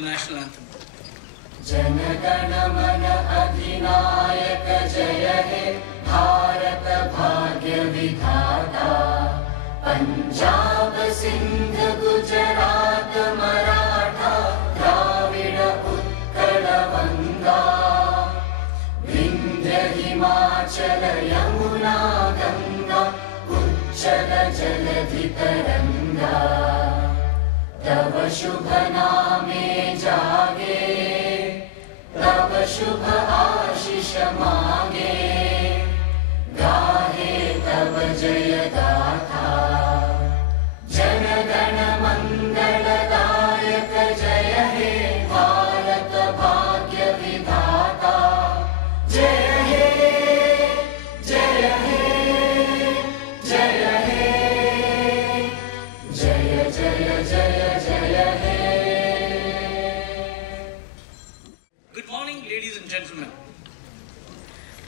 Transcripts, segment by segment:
the national anthem. Jana Gana Mana Adhinayaka Jaya He Bharat Bhagya Vidhata Punjab Sindh Gujarat Maratha Dravida Utkala Vanga Vindhya Himachala Yamuna Ganga Uchala Jaladhi Taranga तव शुभ नामे जागे तव शुभ आशीष मांगे गाहे तव जय गाथा जन गण मंगलदायक जय हे भारत भाग्य विधाता जय हे जय हे जय हे जय जय जय ladies and gentlemen,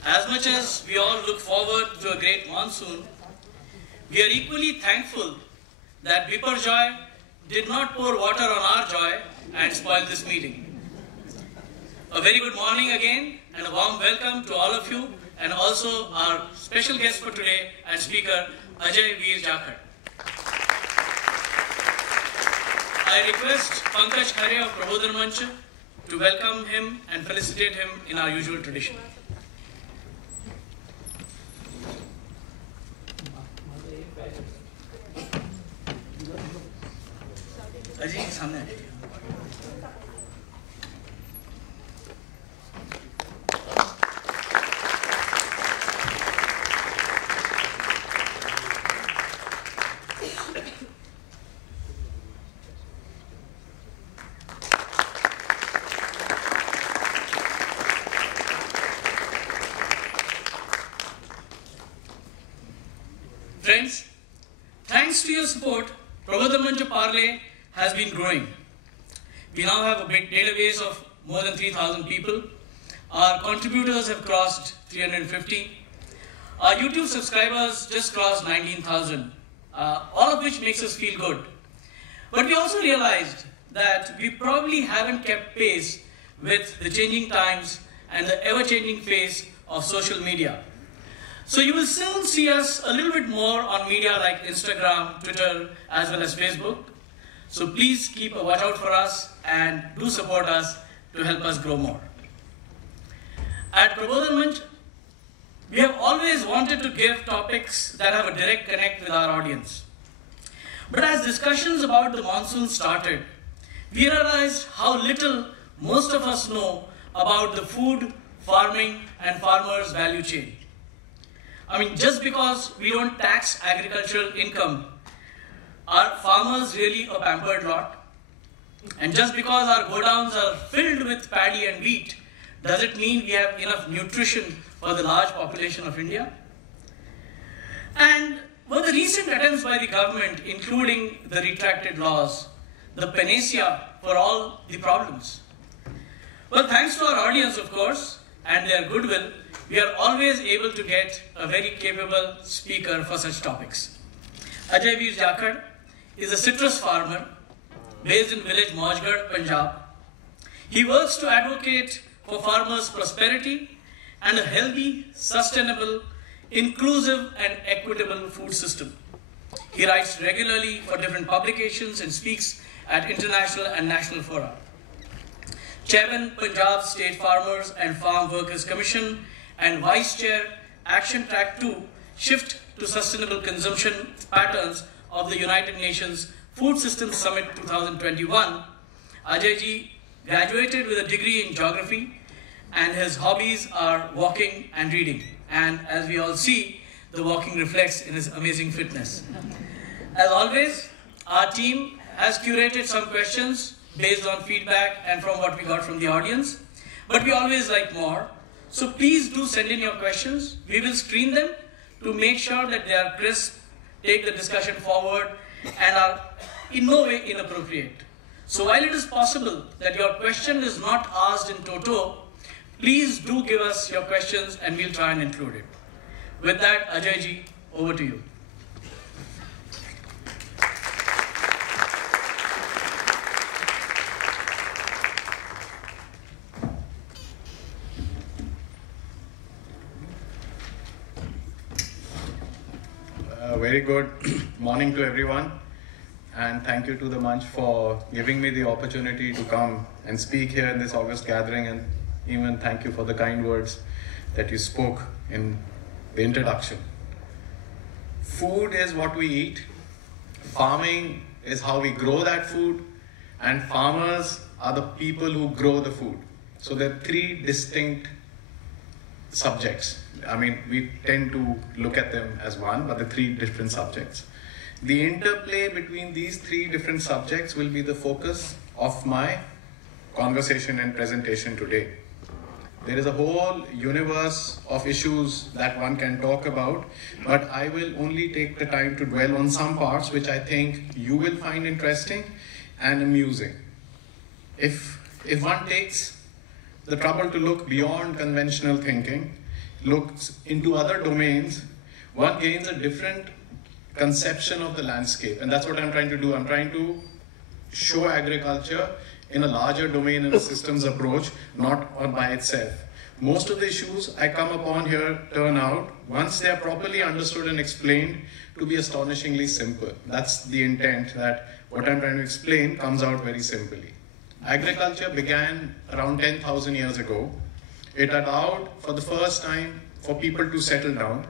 as much as we all look forward to a great monsoon, we are equally thankful that Biparjoy did not pour water on our joy and spoil this meeting. A very good morning again and a warm welcome to all of you and also our special guest for today and speaker Ajay Vir Jakhar. I request Pankaj Khare of Prabodhan Manch to welcome him and felicitate him in our usual tradition. Ajay, सामने आ जाइए. Friends, thanks to your support, Prabodhan Manch Parle has been growing. We now have a big database of more than 3,000 people. Our contributors have crossed 350. Our YouTube subscribers just crossed 19,000, all of which makes us feel good. But we also realized that we probably haven't kept pace with the changing times and the ever-changing face of social media. So you will still see us a little bit more on media like Instagram, Twitter, as well as Facebook. So please keep a watch out for us and do support us to help us grow more. At Prabodhan Manch, we have always wanted to give topics that have a direct connect with our audience. But as discussions about the monsoon started, we realized how little most of us know about the food, farming, and farmers' value chain. I mean, just because we don't tax agricultural income, are farmers really a pampered lot? And just because our godowns are filled with paddy and wheat, does it mean we have enough nutrition for the large population of India? And were the recent attempts by the government, including the retracted laws, the panacea for all the problems? Well, thanks to our audience, of course, and their goodwill, we are always able to get a very capable speaker for such topics. Ajay Vir Jakhar is a citrus farmer based in village Maujgarh, Punjab. He works to advocate for farmers' prosperity and a healthy, sustainable, inclusive and equitable food system. He writes regularly for different publications and speaks at international and national fora. Chairman, Punjab State Farmers and Farm Workers Commission and Vice Chair, Action Track 2, Shift to Sustainable Consumption Patterns of the United Nations Food Systems Summit 2021, Ajay ji graduated with a degree in geography and his hobbies are walking and reading. And as we all see, the walking reflects in his amazing fitness. As always, our team has curated some questions based on feedback and from what we got from the audience, but we always like more. So please do send in your questions. We will screen them to make sure that they are crisp, take the discussion forward, and are in no way inappropriate. So while it is possible that your question is not asked in toto, please do give us your questions and we'll try and include it. With that, Ajay ji, over to you. good morning to everyone, and thank you to the Manch for giving me the opportunity to come and speak here in this August gathering, and even thank you for the kind words that you spoke in the introduction. Food is what we eat, farming is how we grow that food, and farmers are the people who grow the food. So there are three distinct subjects. I mean, we tend to look at them as one, but the three different subjects. The interplay between these three different subjects will be the focus of my conversation and presentation today. There is a whole universe of issues that one can talk about, but I will only take the time to dwell on some parts which I think you will find interesting and amusing. If one takes the trouble to look beyond conventional thinking, looks into other domains, one gains a different conception of the landscape. And that's what I'm trying to do. I'm trying to show agriculture in a larger domain and a systems approach, not on by itself. Most of the issues I come upon here turn out, once they are properly understood and explained, to be astonishingly simple. That's the intent, that what I'm trying to explain comes out very simply. Agriculture began around 10,000 years ago. It allowed for the first time for people to settle down,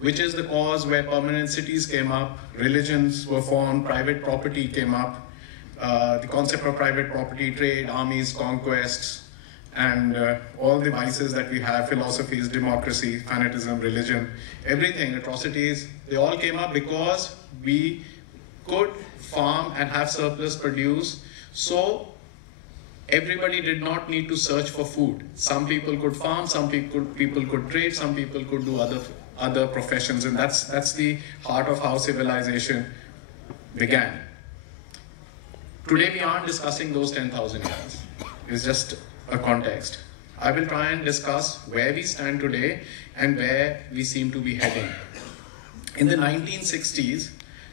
which is the cause where permanent cities came up, religions were formed, private property came up, the concept of private property, trade, armies, conquests, and all the vices that we have, philosophies, democracy, fanatism, religion, everything, atrocities, they all came up because we could farm and have surplus produce. So everybody did not need to search for food. Some people could farm, some people could trade, some people could do other professions, and that's the heart of how civilization began. Today we aren't discussing those 10,000 years. It's just a context. I will try and discuss where we stand today and where we seem to be heading. In the 1960s,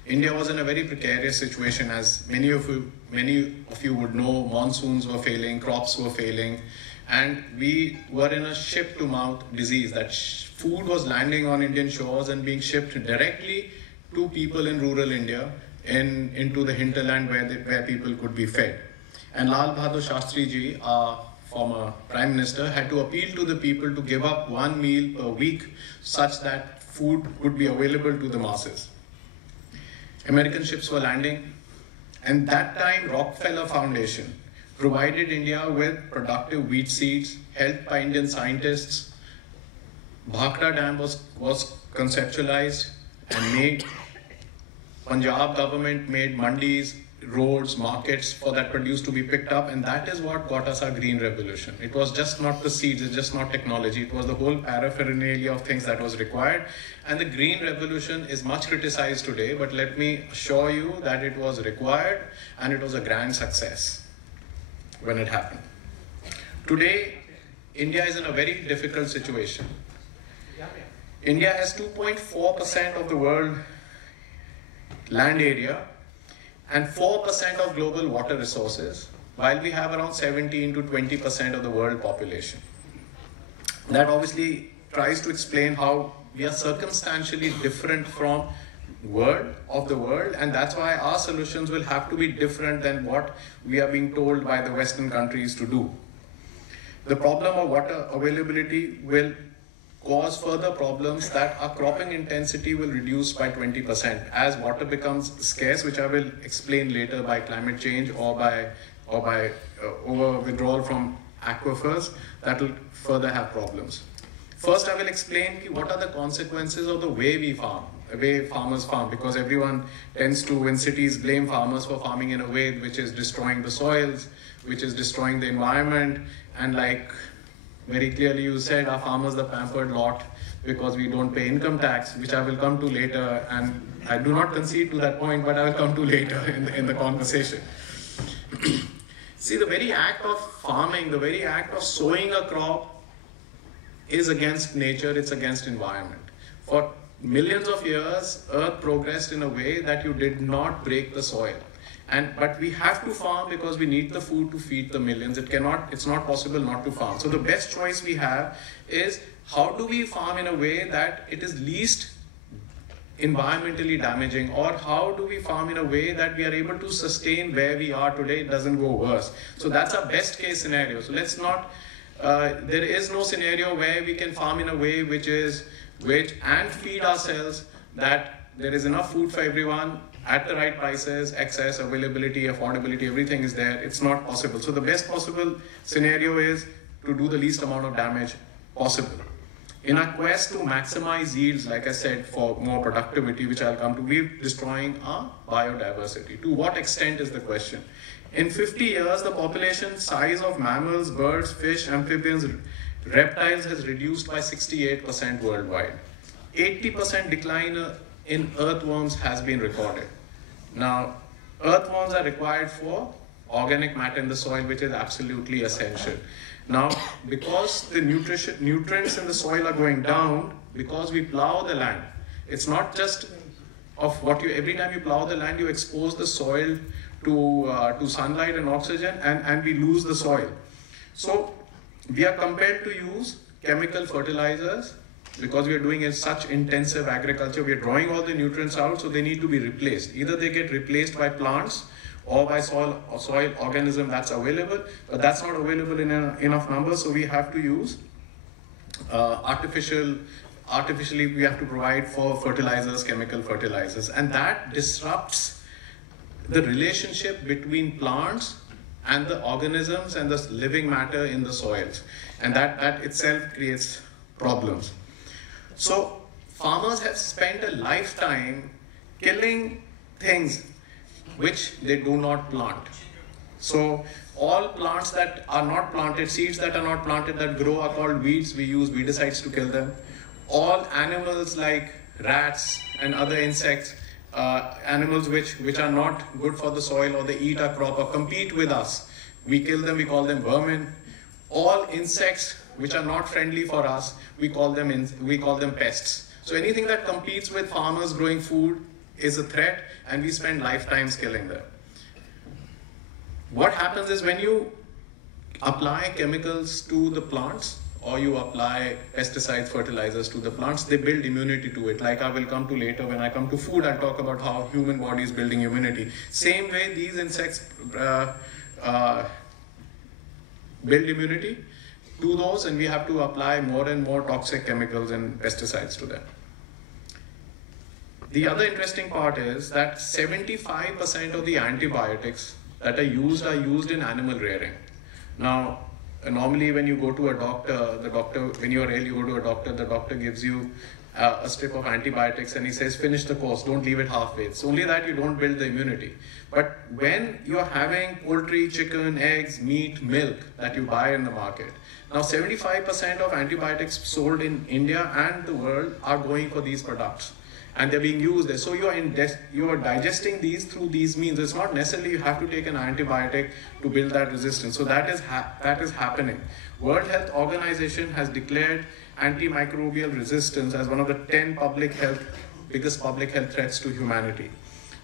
India was in a very precarious situation, as many of you would know. Monsoons were failing, crops were failing, and we were in a ship-to-mouth disease. That food was landing on Indian shores and being shipped directly to people in rural India, into the hinterland where people could be fed. And Lal Bahadur Shastri ji, our former Prime Minister, had to appeal to the people to give up one meal per week such that food would be available to the masses. American ships were landing, and that time Rockefeller Foundation provided India with productive wheat seeds, helped by Indian scientists. Bhakra Dam was conceptualized and made. Punjab government made mandis, roads, markets for that produce to be picked up, and that is what got us our green revolution. It was just not the seeds, it's just not technology, it was the whole paraphernalia of things that was required. And the green revolution is much criticized today, but let me assure you that it was required and it was a grand success when it happened. Today, India is in a very difficult situation. India has 2.4% of the world land area and 4% of global water resources, while we have around 17 to 20% of the world population. That obviously tries to explain how we are circumstantially different from the world, and that's why our solutions will have to be different than what we are being told by the Western countries to do. The problem of water availability will cause further problems, that our cropping intensity will reduce by 20% as water becomes scarce, which I will explain later, by climate change or by over withdrawal from aquifers. That will further have problems. First, I will explain what are the consequences of the way we farm, the way farmers farm, because everyone tends to, in cities, blame farmers for farming in a way which is destroying the soils, which is destroying the environment, and like very clearly you said, our farmers are the pampered lot because we don't pay income tax, which I will come to later, and I do not concede to that point, but I will come to later in the conversation. See, the very act of farming, the very act of sowing a crop is against nature, it's against environment. For millions of years, Earth progressed in a way that you did not break the soil. But we have to farm because we need the food to feed the millions. It's not possible not to farm. So the best choice we have is, how do we farm in a way that it is least environmentally damaging, or how do we farm in a way that we are able to sustain where we are today, it doesn't go worse. So that's our best case scenario. So let's not, there is no scenario where we can farm in a way and feed ourselves that there is enough food for everyone at the right prices, access, availability, affordability, everything is there. It's not possible. So the best possible scenario is to do the least amount of damage possible. In our quest to maximize yields, like I said, for more productivity, which I'll come to, we're destroying our biodiversity. To what extent is the question? In 50 years, the population size of mammals, birds, fish, amphibians, reptiles has reduced by 68% worldwide. 80% decline in earthworms has been recorded. Now, earthworms are required for organic matter in the soil, which is absolutely essential. Now, because the nutrients in the soil are going down, because we plow the land, it's not just of what you, every time you plow the land, you expose the soil to sunlight and oxygen, and we lose the soil. So we are compelled to use chemical fertilizers because we are doing such intensive agriculture. We are drawing all the nutrients out, so they need to be replaced. Either they get replaced by plants or by soil organism that's available, but that's not available in enough numbers, so we have to use artificially we have to provide for fertilizers, chemical fertilizers, and that disrupts the relationship between plants and the organisms and the living matter in the soils, and that itself creates problems. So farmers have spent a lifetime killing things which they do not plant. So all plants that are not planted, seeds that are not planted that grow are called weeds. We use weedicides to kill them. All animals like rats and other insects, animals which are not good for the soil, or they eat our crop or compete with us, we kill them, we call them vermin. All insects which are not friendly for us, we call them pests. So anything that competes with farmers growing food is a threat, and we spend lifetimes killing them. What happens is when you apply chemicals to the plants, or you apply pesticides, fertilizers to the plants, they build immunity to it. Like I will come to later, when I come to food, I'll talk about how human body is building immunity. Same way these insects build immunity to those, and we have to apply more and more toxic chemicals and pesticides to them. The other interesting part is that 75% of the antibiotics that are used in animal rearing. Now, normally when you go to a doctor, when you're ill, you go to a doctor, the doctor gives you a strip of antibiotics and he says, finish the course, don't leave it halfway. It's only that you don't build the immunity. But when you're having poultry, chicken, eggs, meat, milk that you buy in the market, now 75% of antibiotics sold in India and the world are going for these products, and they're being used there. So you are digesting these through these means. It's not necessarily you have to take an antibiotic to build that resistance. So that is happening. World Health Organization has declared antimicrobial resistance as one of the 10 biggest public health threats to humanity.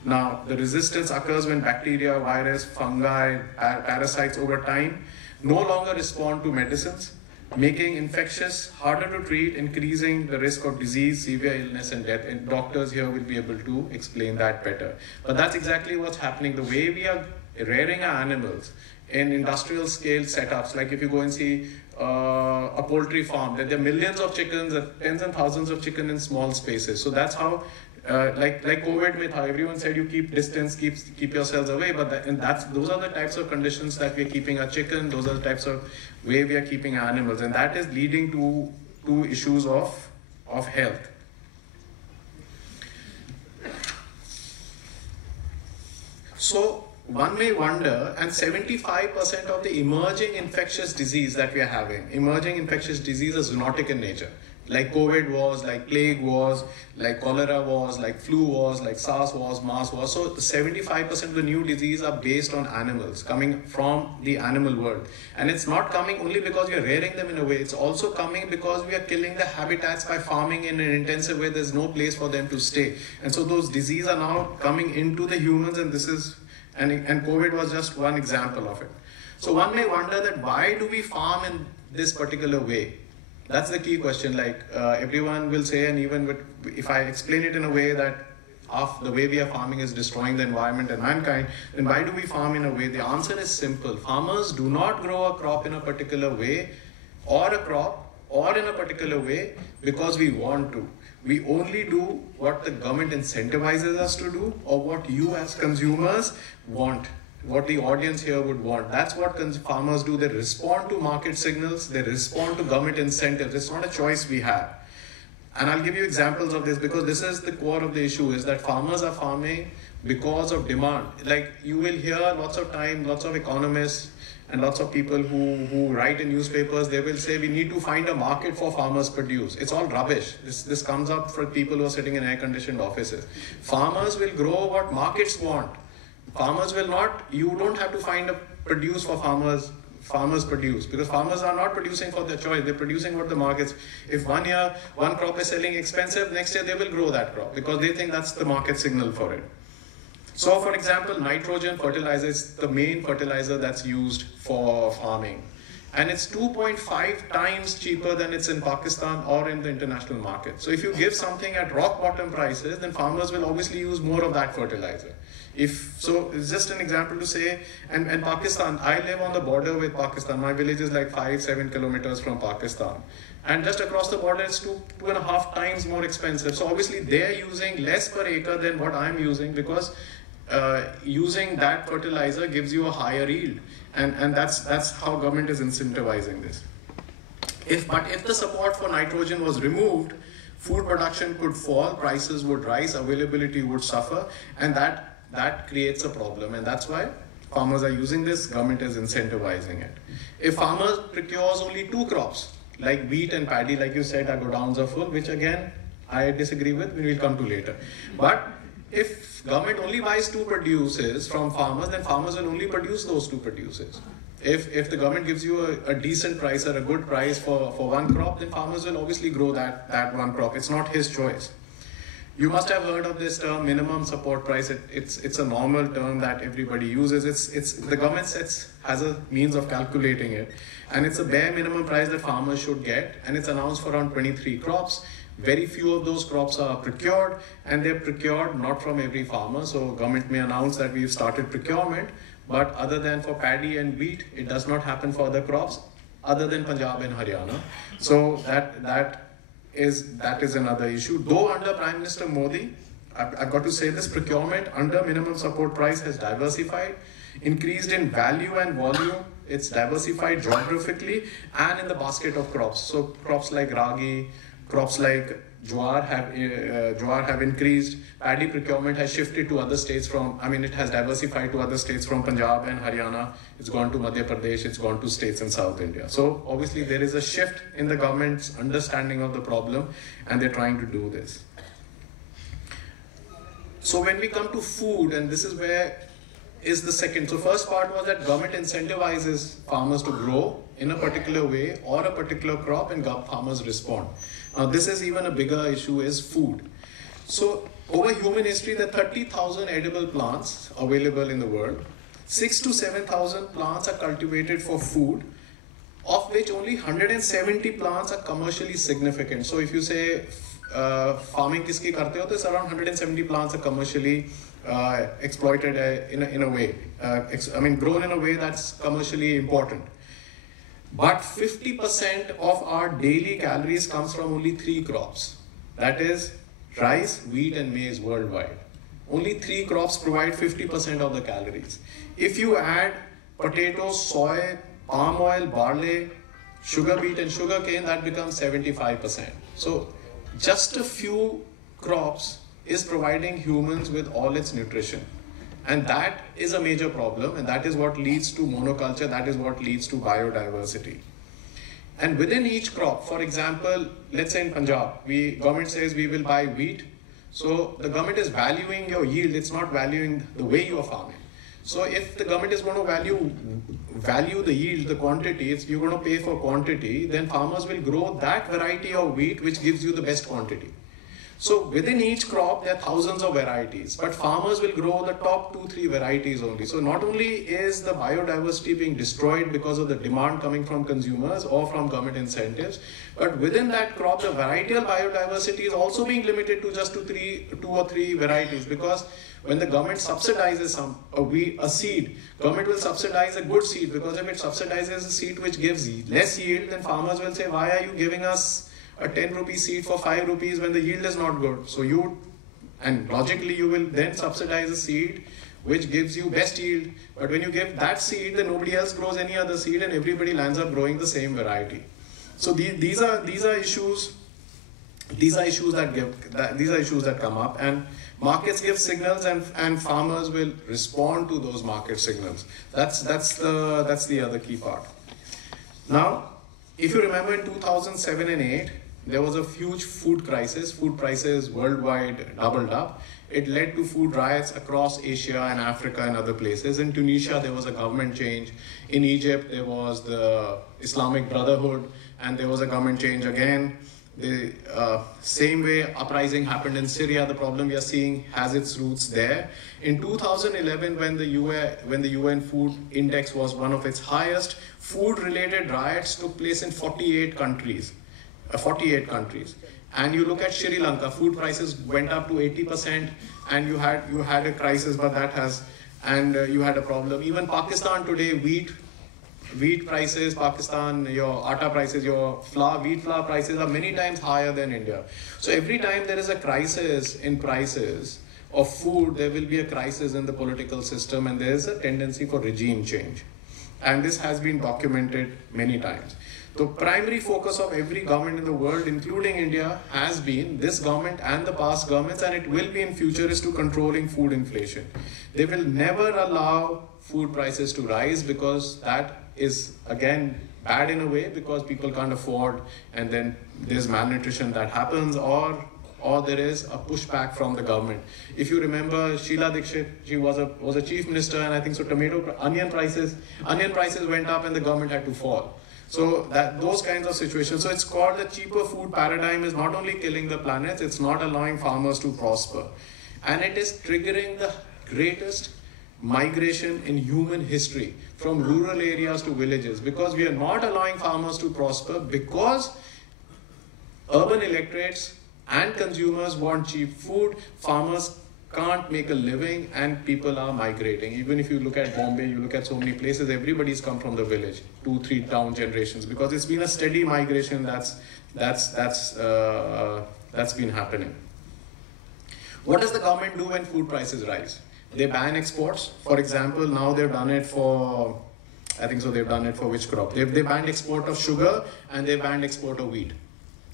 Now, the resistance occurs when bacteria, virus, fungi, parasites over time no longer respond to medicines, making infectious harder to treat, increasing the risk of disease, severe illness, and death. And doctors here will be able to explain that better. But that's exactly what's happening. The way we are rearing our animals in industrial scale setups, like if you go and see a poultry farm, there are millions of chickens, tens and thousands of chickens in small spaces. So that's how, like COVID, with how everyone said you keep distance, keep yourselves away. But those are the types of conditions that we're keeping our chicken. Those are the types of way we are keeping our animals, and that is leading to issues of health. So one may wonder, and 75% of the emerging infectious disease that we are having, emerging infectious disease is zoonotic in nature. Like COVID was, like plague was, like cholera was, like flu was, like SARS was, MERS was. So 75% of the new disease are based on animals, coming from the animal world. And it's not coming only because we are rearing them in a way, it's also coming because we are killing the habitats by farming in an intensive way. There's no place for them to stay. And so those diseases are now coming into the humans, and and COVID was just one example of it. So one may wonder that why do we farm in this particular way? That's the key question. Like everyone will say, and even if I explain it in a way that the way we are farming is destroying the environment and mankind, then why do we farm in a way? The answer is simple. Farmers do not grow a crop in a particular way or a crop or in a particular way because we want to. We only do what the government incentivizes us to do or what you as consumers want, what the audience here would want. That's what farmers do. They respond to market signals, they respond to government incentives. It's not a choice we have. And I'll give you examples of this because this is the core of the issue, is that farmers are farming because of demand. Like you will hear lots of time, lots of economists and lots of people who write in newspapers, they will say we need to find a market for farmers' produce. It's all rubbish. This comes up for people who are sitting in air-conditioned offices. Farmers will grow what markets want. Farmers will not, you don't have to find a produce for farmers produce, because farmers are not producing for their choice, they're producing what the markets. If 1 year one crop is selling expensive, next year they will grow that crop because they think that's the market signal for it. So for example, nitrogen fertilizer is the main fertilizer that's used for farming, and it's 2.5 times cheaper than it's in Pakistan or in the international market. So if you give something at rock bottom prices, then farmers will obviously use more of that fertilizer. So it's just an example to say, and Pakistan, I live on the border with Pakistan. My village is like 5-7 kilometers from Pakistan. And just across the border, it's 2.5 times more expensive. So obviously they're using less per acre than what I'm using, because using that fertilizer gives you a higher yield. And that's how government is incentivizing this. But if the support for nitrogen was removed, food production could fall, prices would rise, availability would suffer, and that creates a problem, and that's why farmers are using this, government is incentivizing it. If farmers procures only 2 crops, like wheat and paddy, like you said, our godowns are full, which again, I disagree with, we will come to later. But if government only buys 2 produces from farmers, then farmers will only produce those 2 produces. If the government gives you a decent price or a good price for 1 crop, then farmers will obviously grow that 1 crop. It's not his choice. You must have heard of this term, minimum support price. It's a normal term that everybody uses. The government has a means of calculating it, and it's a bare minimum price that farmers should get, and it's announced for around 23 crops. Very few of those crops are procured, and they're procured not from every farmer. So government may announce that we've started procurement, but other than for paddy and wheat, it does not happen for other crops other than Punjab and Haryana. So that is another issue. Though under Prime Minister Modi, I've got to say this, procurement under minimum support price has diversified, increased in value and volume. It's diversified geographically and in the basket of crops. So crops like ragi, crops like jowar have increased. Paddy procurement has shifted to other states it has diversified to other states from Punjab and Haryana. It's gone to Madhya Pradesh, it's gone to states in South India. So obviously there is a shift in the government's understanding of the problem, and they're trying to do this. So when we come to food, and this is where is the second. So first part was that government incentivizes farmers to grow in a particular way or a particular crop, and farmers respond. Now this is even a bigger issue, is food. So over human history, there are 30,000 edible plants available in the world. 6,000 to 7,000 plants are cultivated for food, of which only 170 plants are commercially significant. So if you say farming kiski karte ho, it's around 170 plants are commercially exploited in a way, grown in a way that's commercially important. But 50% of our daily calories comes from only 3 crops. That is rice, wheat and maize worldwide. Only 3 crops provide 50% of the calories. If you add potatoes, soy, palm oil, barley, sugar beet and sugar cane, that becomes 75%. So just a few crops is providing humans with all its nutrition. And that is a major problem, and that is what leads to monoculture, that is what leads to biodiversity. And within each crop, for example, let's say in Punjab, government says we will buy wheat. So the government is valuing your yield, it's not valuing the way you are farming. So if the government is going to value the yield, the quantity, you're going to pay for quantity, then farmers will grow that variety of wheat which gives you the best quantity. So within each crop, there are thousands of varieties, but farmers will grow the top 2-3 varieties only. So not only is the biodiversity being destroyed because of the demand coming from consumers or from government incentives, but within that crop, the varietal biodiversity is also being limited to just 2 or 3 varieties, because when the government subsidizes a seed, government will subsidize a good seed, because if it subsidizes a seed which gives less yield, then farmers will say, why are you giving us a 10 rupee seed for 5 rupees when the yield is not good? So and logically you will then subsidize a seed which gives you best yield, but when you give that seed, then nobody else grows any other seed and everybody lands up growing the same variety. So these are issues that come up, and markets give signals, and farmers will respond to those market signals. That's the other key part. Now, if you remember in 2007 and 8, there was a huge food crisis. Food prices worldwide doubled up. It led to food riots across Asia and Africa and other places. In Tunisia, there was a government change. In Egypt, there was the Islamic Brotherhood, and there was a government change again. The same way uprising happened in Syria. The problem we are seeing has its roots there. In 2011, when the UN Food Index was one of its highest, food-related riots took place in 48 countries. And you look at Sri Lanka, food prices went up to 80%, and you had a crisis, but you had a problem. Even Pakistan today, wheat prices, your atta prices, your wheat flour prices are many times higher than India. So every time there is a crisis in prices of food, there will be a crisis in the political system, and there is a tendency for regime change. And this has been documented many times. The primary focus of every government in the world, including India, has been, this government and the past governments, and it will be in future, is to controlling food inflation. They will never allow food prices to rise, because that is again bad in a way, because people can't afford, and then there's malnutrition that happens, or there is a pushback from the government. If you remember, Sheila Dikshit, she was a chief minister, and I think so onion prices went up and the government had to fall. So those kinds of situations. So it's called the cheaper food paradigm is not only killing the planet, it's not allowing farmers to prosper. And it is triggering the greatest migration in human history from rural areas to villages, because we are not allowing farmers to prosper, because urban electorates and consumers want cheap food, farmers can't make a living, and people are migrating. Even if you look at Bombay, you look at so many places, everybody's come from the village, 2-3 down generations, because it's been a steady migration that's been happening. What does the government do when food prices rise? They ban exports. For example, now they've done it for, I think so they've done it for which crop? They banned export of sugar, and they banned export of wheat.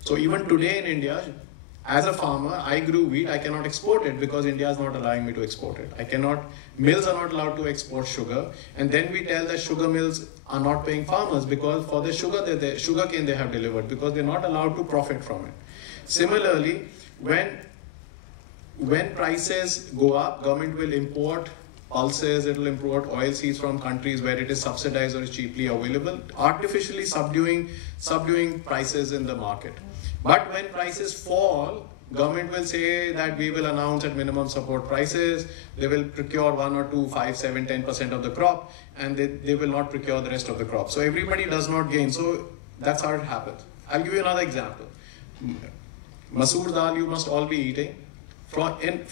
So even today in India, as a farmer, I grew wheat, I cannot export it because India is not allowing me to export it. Mills are not allowed to export sugar, and then we tell that sugar mills are not paying farmers because for the sugar cane they have delivered, because they're not allowed to profit from it. Similarly, when prices go up, government will import pulses, it will import oil seeds from countries where it is subsidized or is cheaply available, artificially subduing prices in the market. But when prices fall, government will say that we will announce at minimum support prices, they will procure 1 or 2, 5, 7, 10% of the crop, and they will not procure the rest of the crop. So everybody does not gain. So that's how it happens. I'll give you another example. Masoor dal you must all be eating.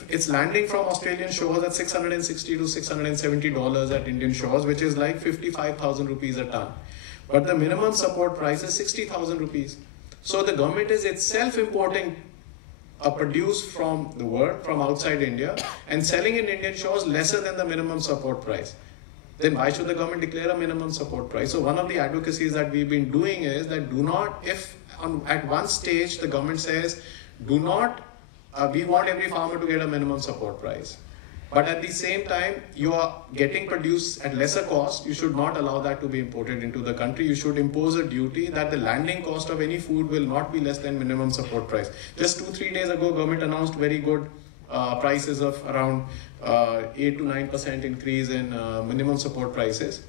It's landing from Australian shores at $660 to $670 at Indian shores, which is like 55,000 rupees a ton. But the minimum support price is 60,000 rupees. So the government is itself importing a produce from the world, from outside India, and selling in Indian shores lesser than the minimum support price. Then why should the government declare a minimum support price? So one of the advocacies that we've been doing is that at one stage the government says, we want every farmer to get a minimum support price. But at the same time, you are getting produce at lesser cost. You should not allow that to be imported into the country. You should impose a duty that the landing cost of any food will not be less than minimum support price. Just 2-3 days ago, government announced very good prices of around 8 to 9% increase in minimum support prices.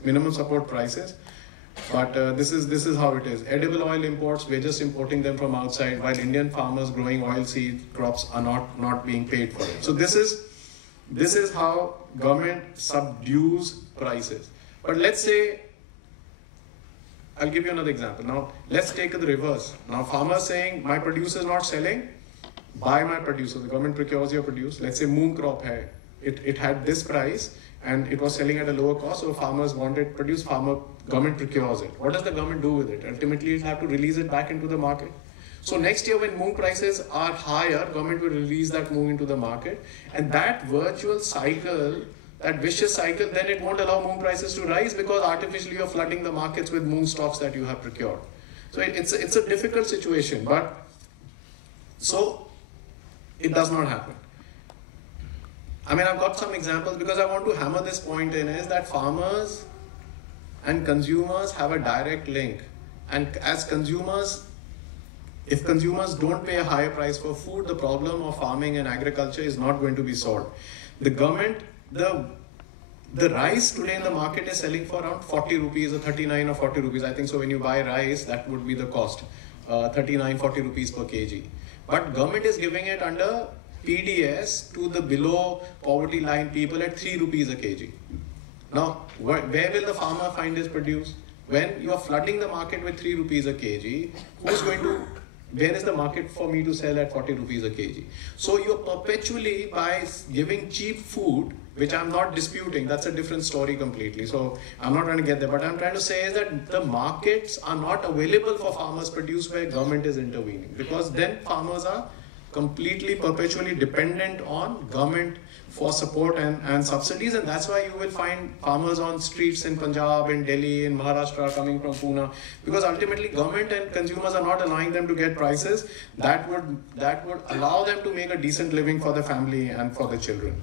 But this is how it is. Edible oil imports, we're just importing them from outside, while Indian farmers growing oilseed crops are not being paid for it. So this is how government subdues prices. But let's say, I'll give you another example. Now let's take the reverse. Now farmers saying my produce is not selling, buy my produce. So the government procures your produce. Let's say moong crop hai. It had this price and it was selling at a lower cost, so farmers wanted produce, government procures it. What does the government do with it? Ultimately, it have to release it back into the market. So next year when moong prices are higher, government will release that moong into the market, and that virtual cycle, that vicious cycle, then it won't allow moong prices to rise because artificially you're flooding the markets with moong stocks that you have procured. So it's a difficult situation, but so it does not happen. I mean, I've got some examples because I want to hammer this point in, is that farmers and consumers have a direct link. And as consumers, if consumers don't pay a higher price for food, the problem of farming and agriculture is not going to be solved. The government, the rice today in the market is selling for around 40 rupees or 39 or 40 rupees. I think so when you buy rice, that would be the cost, 39, 40 rupees per kg. But government is giving it under PDS to the below poverty line people at 3 rupees a kg. Now, where will the farmer find his produce? When you are flooding the market with 3 rupees a kg, where is the market for me to sell at 40 rupees a kg? So you're perpetually, by giving cheap food, which I'm not disputing, that's a different story completely. So I'm not trying to get there, but I'm trying to say is that the markets are not available for farmers' produce where government is intervening, because then farmers are completely perpetually dependent on government for support and subsidies, and that's why you will find farmers on streets in Punjab, in Delhi, in Maharashtra coming from Pune, because ultimately government and consumers are not allowing them to get prices that would allow them to make a decent living for the family and for the children.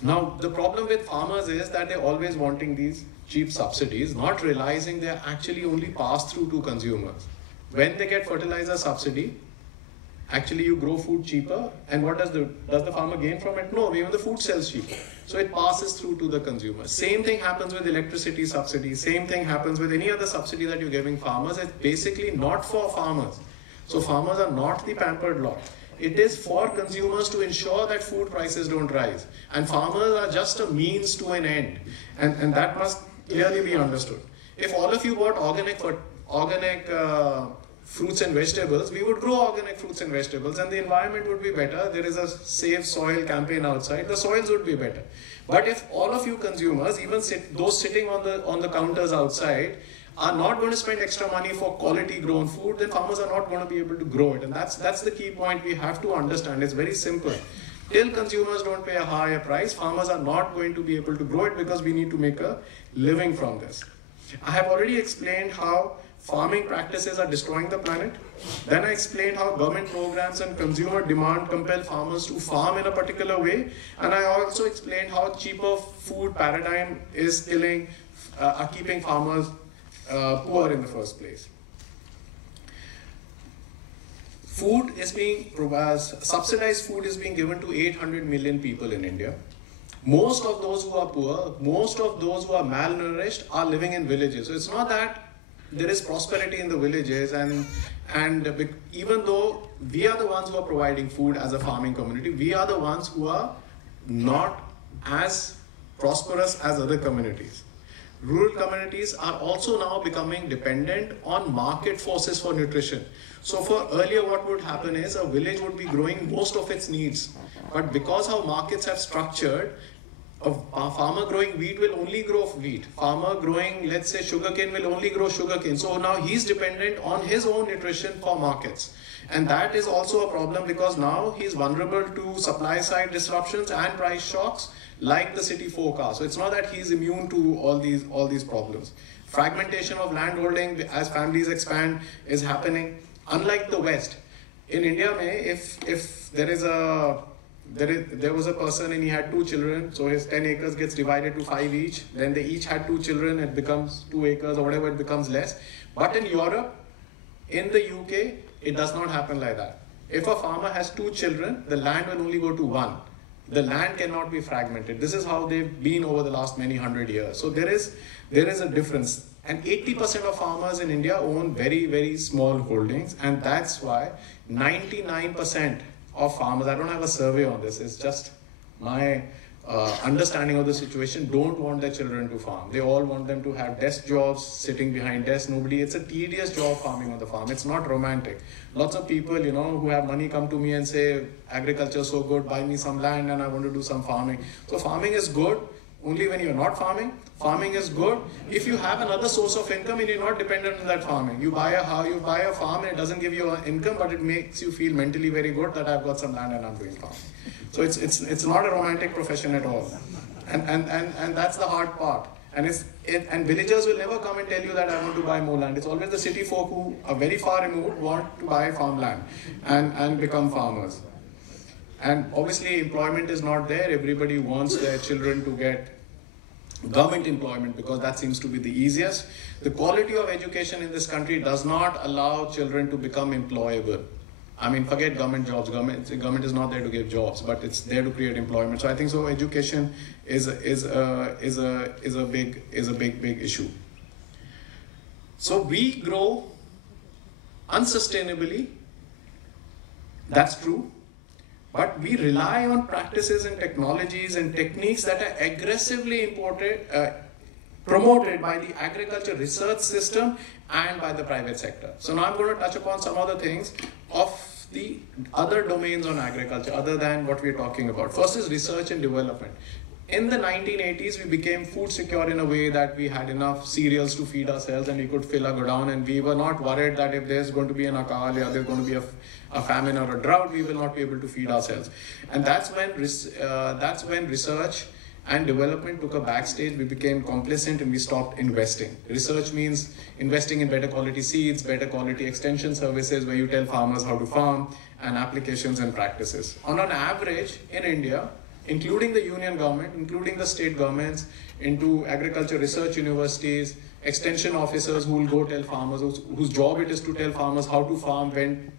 Now the problem with farmers is that they're always wanting these cheap subsidies, not realizing they're actually only passed through to consumers. When they get fertilizer subsidy, actually you grow food cheaper, and what does the farmer gain from it? No, even the food sells cheaper. So it passes through to the consumer. Same thing happens with electricity subsidy, same thing happens with any other subsidy that you're giving farmers. It's basically not for farmers. So farmers are not the pampered lot. It is for consumers to ensure that food prices don't rise. And farmers are just a means to an end. And that must clearly be understood. If all of you bought organic fruits and vegetables, we would grow organic fruits and vegetables and the environment would be better. There is a Save Soil campaign outside, the soils would be better. But if all of you consumers, even those sitting on the counters outside, are not going to spend extra money for quality grown food, then farmers are not going to be able to grow it. And that's the key point we have to understand. It's very simple. Till consumers don't pay a higher price, farmers are not going to be able to grow it because we need to make a living from this. I have already explained how farming practices are destroying the planet. Then I explained how government programs and consumer demand compel farmers to farm in a particular way. And I also explained how cheaper food paradigm is keeping farmers poor in the first place. Subsidized food is being given to 800 million people in India. Most of those who are poor, most of those who are malnourished are living in villages. So it's not that there is prosperity in the villages, and even though we are the ones who are providing food as a farming community, we are the ones who are not as prosperous as other communities. Rural communities are also now becoming dependent on market forces for nutrition. So for earlier, what would happen is a village would be growing most of its needs. But because how markets have structured, a farmer growing wheat will only grow wheat. Farmer growing, let's say, sugarcane will only grow sugarcane. So now he's dependent on his own nutrition for markets. And that is also a problem because now he's vulnerable to supply side disruptions and price shocks like the city forecast. So it's not that he's immune to all these problems. Fragmentation of land holding as families expand is happening. Unlike the West, in India, if there was a person and he had 2 children, so his 10 acres gets divided to 5 each, then they each had 2 children, it becomes 2 acres or whatever, it becomes less. But in Europe, in the UK, it does not happen like that. If a farmer has 2 children, the land will only go to 1. The land cannot be fragmented. This is how they've been over the last many hundred years. So there is a difference. And 80% of farmers in India own very, very small holdings. And that's why 99% of farmers, I don't have a survey on this, it's just my understanding of the situation, don't want their children to farm. They all want them to have desk jobs, sitting behind desks. It's a tedious job farming on the farm. It's not romantic. Lots of people, who have money come to me and say, agriculture is so good, buy me some land and I want to do some farming. So farming is good only when you're not farming. Farming is good if you have another source of income and you're not dependent on that farming. You buy a farm and it doesn't give you an income, but it makes you feel mentally very good that I've got some land and I'm doing farming. So it's not a romantic profession at all. And that's the hard part. And villagers will never come and tell you that I want to buy more land. It's always the city folk who are very far removed want to buy farmland and become farmers. And obviously employment is not there. Everybody wants their children to get government employment because that seems to be the easiest. The quality of education in this country does not allow children to become employable. Forget government jobs. Government is not there to give jobs, but it's there to create employment. So I think education is a big issue. So we grow unsustainably. That's true. But we rely on practices and technologies and techniques that are aggressively promoted by the agriculture research system and by the private sector. So now I'm going to touch upon some other things of the other domains on agriculture other than what we're talking about. First is research and development. In the 1980s, we became food secure in a way that we had enough cereals to feed ourselves and we could fill our godown, and we were not worried that if there's going to be an akal or there's going to be a famine or a drought, we will not be able to feed ourselves. And that's when research and development took a backstage. We became complacent and we stopped investing. Research means investing in better quality seeds, better quality extension services where you tell farmers how to farm, and applications and practices. On an average in India, including the union government, including the state governments, into agriculture research universities, extension officers who will go tell farmers, whose job it is to tell farmers how to farm,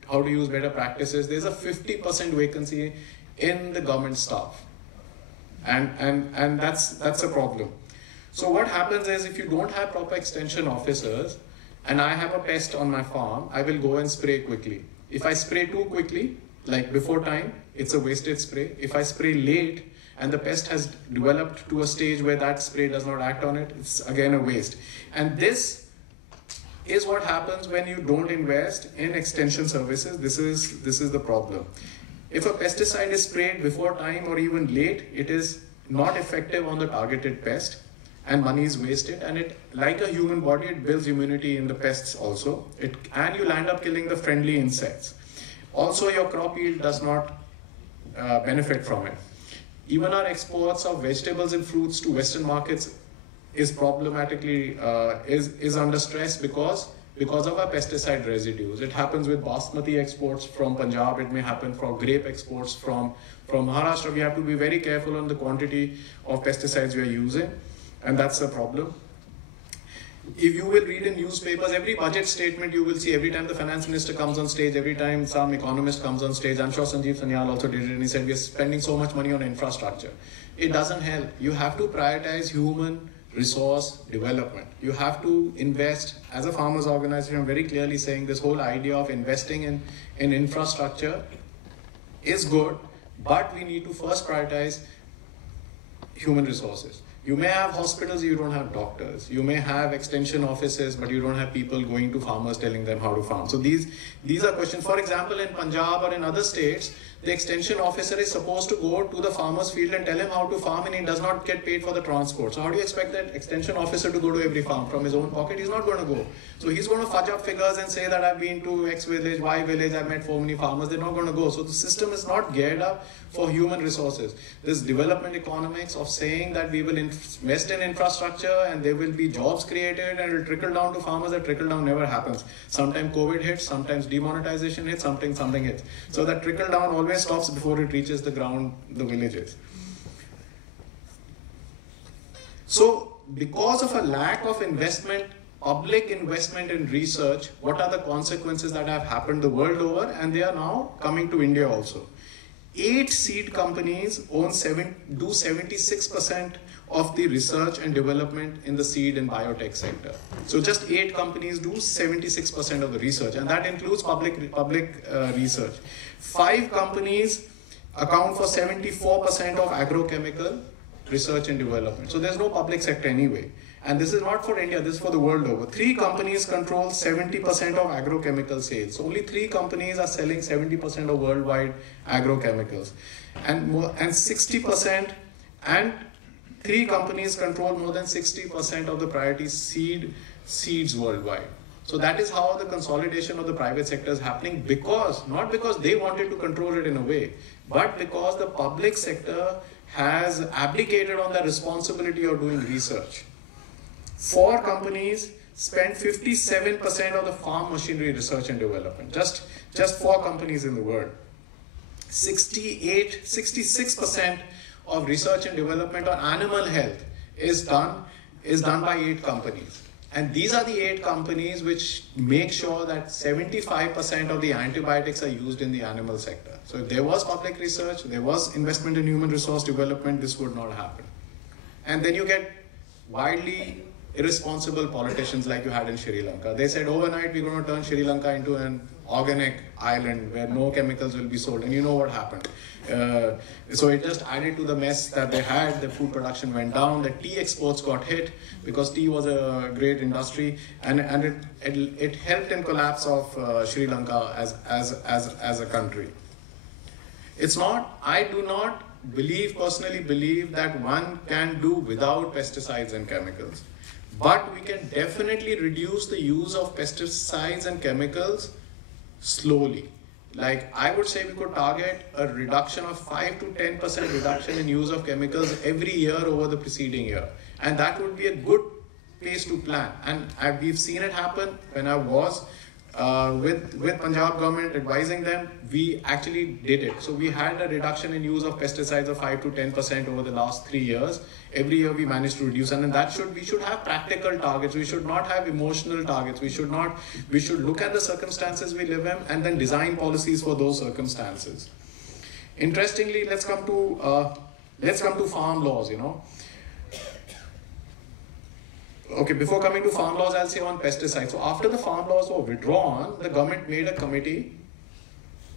how to use better practices. There's a 50% vacancy in the government staff. And that's a problem. So what happens is, if you don't have proper extension officers, and I have a pest on my farm, I will go and spray quickly. If I spray too quickly, like before time, it's a wasted spray. If I spray late and the pest has developed to a stage where that spray does not act on it, it's again a waste. And this is what happens when you don't invest in extension services. This is the problem. If a pesticide is sprayed before time or even late, it is not effective on the targeted pest and money is wasted, and it, like a human body, it builds immunity in the pests also. And you'll end up killing the friendly insects. Also, your crop yield does not benefit from it. Even our exports of vegetables and fruits to Western markets is problematically is under stress because of our pesticide residues. It happens with basmati exports from Punjab. It may happen for grape exports from Maharashtra. We have to be very careful on the quantity of pesticides we are using, and that's a problem. If you will read in newspapers, every budget statement you will see, every time the finance minister comes on stage, every time some economist comes on stage, I'm sure Sanjeev Sanyal also did it, and he said, we are spending so much money on infrastructure. It doesn't help. You have to prioritize human resource development. You have to invest. As a farmers organization, I'm very clearly saying this whole idea of investing in infrastructure is good, but we need to first prioritize human resources. You may have hospitals, you don't have doctors. You may have extension offices, but you don't have people going to farmers telling them how to farm. So these are questions. For example, in Punjab or in other states, the extension officer is supposed to go to the farmer's field and tell him how to farm, and he does not get paid for the transport. So how do you expect that extension officer to go to every farm from his own pocket? He's not going to go. So he's going to fudge up figures and say that I've been to X village, Y village, I've met so many farmers. They're not going to go. So the system is not geared up for human resources. This development economics of saying that we will invest in infrastructure and there will be jobs created and it will trickle down to farmers, that trickle down never happens. Sometimes COVID hits, sometimes demonetization hits, sometimes something hits. So that trickle down always stops before it reaches the ground, the villages. So because of a lack of investment, public investment in research, what are the consequences that have happened the world over, and they are now coming to India also. 8 seed companies do 76% of the research and development in the seed and biotech sector. So just 8 companies do 76% of the research, and that includes public research. 5 companies account for 74% of agrochemical research and development. So there's no public sector anyway. And this is not for India, this is for the world over. 3 companies control 70% of agrochemical sales. So only 3 companies are selling 70% of worldwide agrochemicals. And 60%, and 3 companies control more than 60% of the priority seeds worldwide. So that is how the consolidation of the private sector is happening, not because they wanted to control it in a way, but because the public sector has abdicated on the responsibility of doing research. 4 companies spend 57% of the farm machinery research and development. Just 4 companies in the world. 66% of research and development on animal health is done by 8 companies. And these are the 8 companies which make sure that 75% of the antibiotics are used in the animal sector. So if there was public research, there was investment in human resource development, this would not happen. And then you get widely irresponsible politicians like you had in Sri Lanka. They said overnight we're going to turn Sri Lanka into an organic island where no chemicals will be sold, and you know what happened. So it just added to the mess that they had. The food production went down, the tea exports got hit because tea was a great industry, and it helped in collapse of Sri Lanka as a country. I do not personally believe that one can do without pesticides and chemicals. But we can definitely reduce the use of pesticides and chemicals slowly. Like I would say we could target a reduction of 5 to 10% reduction in use of chemicals every year over the preceding year. And that would be a good pace to plan. And we've seen it happen when I was with Punjab government advising them, we actually did it. So we had a reduction in use of pesticides of 5 to 10% over the last 3 years. Every year we managed to reduce, and we should have practical targets. We should not have emotional targets. We should look at the circumstances we live in and then design policies for those circumstances. Interestingly, let's come to farm laws, Okay, before coming to farm laws, I'll say on pesticides. So after the farm laws were withdrawn, the government made a committee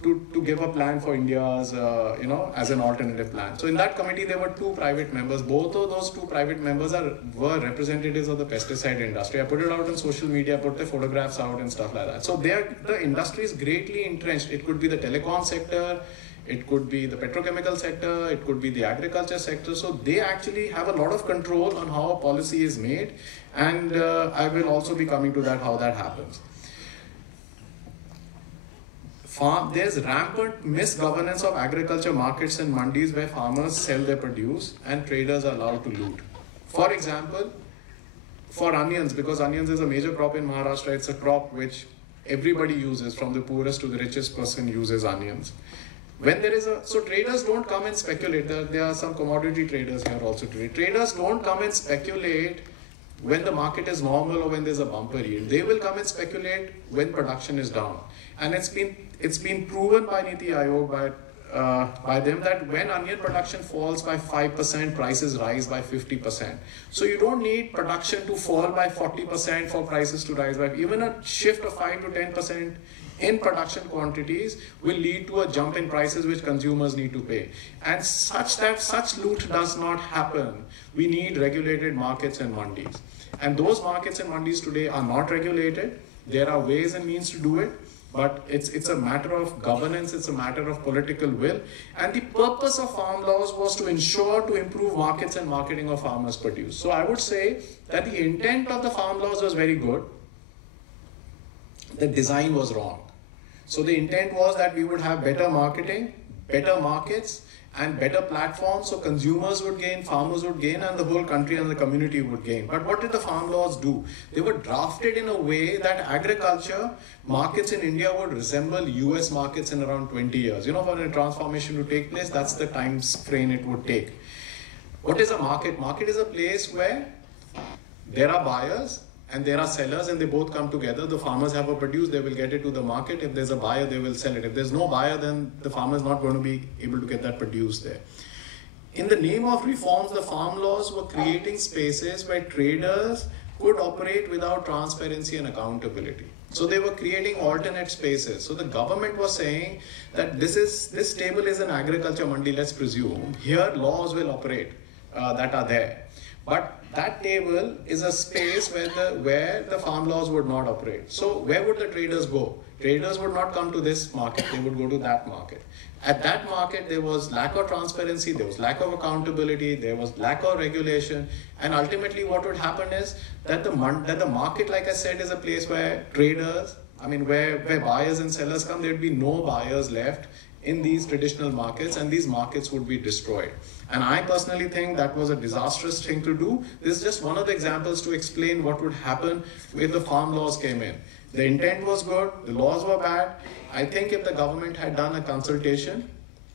to give a plan for India's, as an alternative plan. So in that committee, there were 2 private members. Both of those 2 private members were representatives of the pesticide industry. I put it out on social media, put the photographs out and stuff like that. So the industry is greatly entrenched. It could be the telecom sector, it could be the petrochemical sector, it could be the agriculture sector. So they actually have a lot of control on how a policy is made, and I will also be coming to that, how that happens. There's rampant misgovernance of agriculture markets and mandis where farmers sell their produce and traders are allowed to loot. For example, for onions, because onions is a major crop in Maharashtra, it's a crop which everybody uses, from the poorest to the richest person uses onions. So traders don't come and speculate. There are some commodity traders here also today. Traders don't come and speculate when the market is normal or when there's a bumper yield. They will come and speculate when production is down. And it's been proven by Niti Aayog, by them, that when onion production falls by 5%, prices rise by 50%. So you don't need production to fall by 40% for prices to rise by, even a shift of 5 to 10% in production quantities will lead to a jump in prices which consumers need to pay. And such loot does not happen. We need regulated markets and mandis. And those markets and mandis today are not regulated. There are ways and means to do it, but it's a matter of governance, it's a matter of political will. And the purpose of farm laws was to improve markets and marketing of farmers' produce. So I would say that the intent of the farm laws was very good. The design was wrong. So the intent was that we would have better marketing, better markets, and better platforms, so consumers would gain, farmers would gain, and the whole country and the community would gain. But what did the farm laws do? They were drafted in a way that agriculture markets in India would resemble US markets in around 20 years. For a transformation to take place, that's the time frame it would take. What is a market? Market is a place where there are buyers and there are sellers and they both come together. The farmers have a produce, they will get it to the market. If there's a buyer, they will sell it. If there's no buyer, then the farmer is not going to be able to get that produce there. In the name of reforms, the farm laws were creating spaces where traders could operate without transparency and accountability. So they were creating alternate spaces. So the government was saying that this table is an agriculture mandi, let's presume. Here laws will operate that are there. But that table is a space where the farm laws would not operate. So where would the traders go? Traders would not come to this market, they would go to that market. At that market, there was lack of transparency, there was lack of accountability, there was lack of regulation, and ultimately what would happen is that the market, like I said, is a place where traders, where buyers and sellers come, there would be no buyers left in these traditional markets, and these markets would be destroyed. And I personally think that was a disastrous thing to do. This is just one of the examples to explain what would happen if the farm laws came in. The intent was good, the laws were bad. I think if the government had done a consultation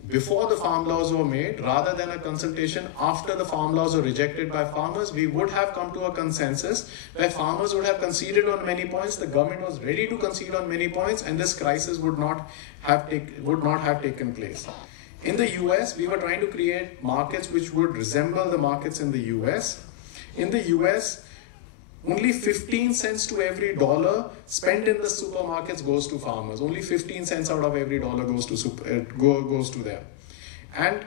before the farm laws were made, rather than a consultation after the farm laws were rejected by farmers, we would have come to a consensus where farmers would have conceded on many points, the government was ready to concede on many points, and this crisis would not have taken place. In the US, we were trying to create markets which would resemble the markets in the US. In the US, only 15 cents to every dollar spent in the supermarkets goes to farmers. Only 15 cents out of every dollar goes to them. And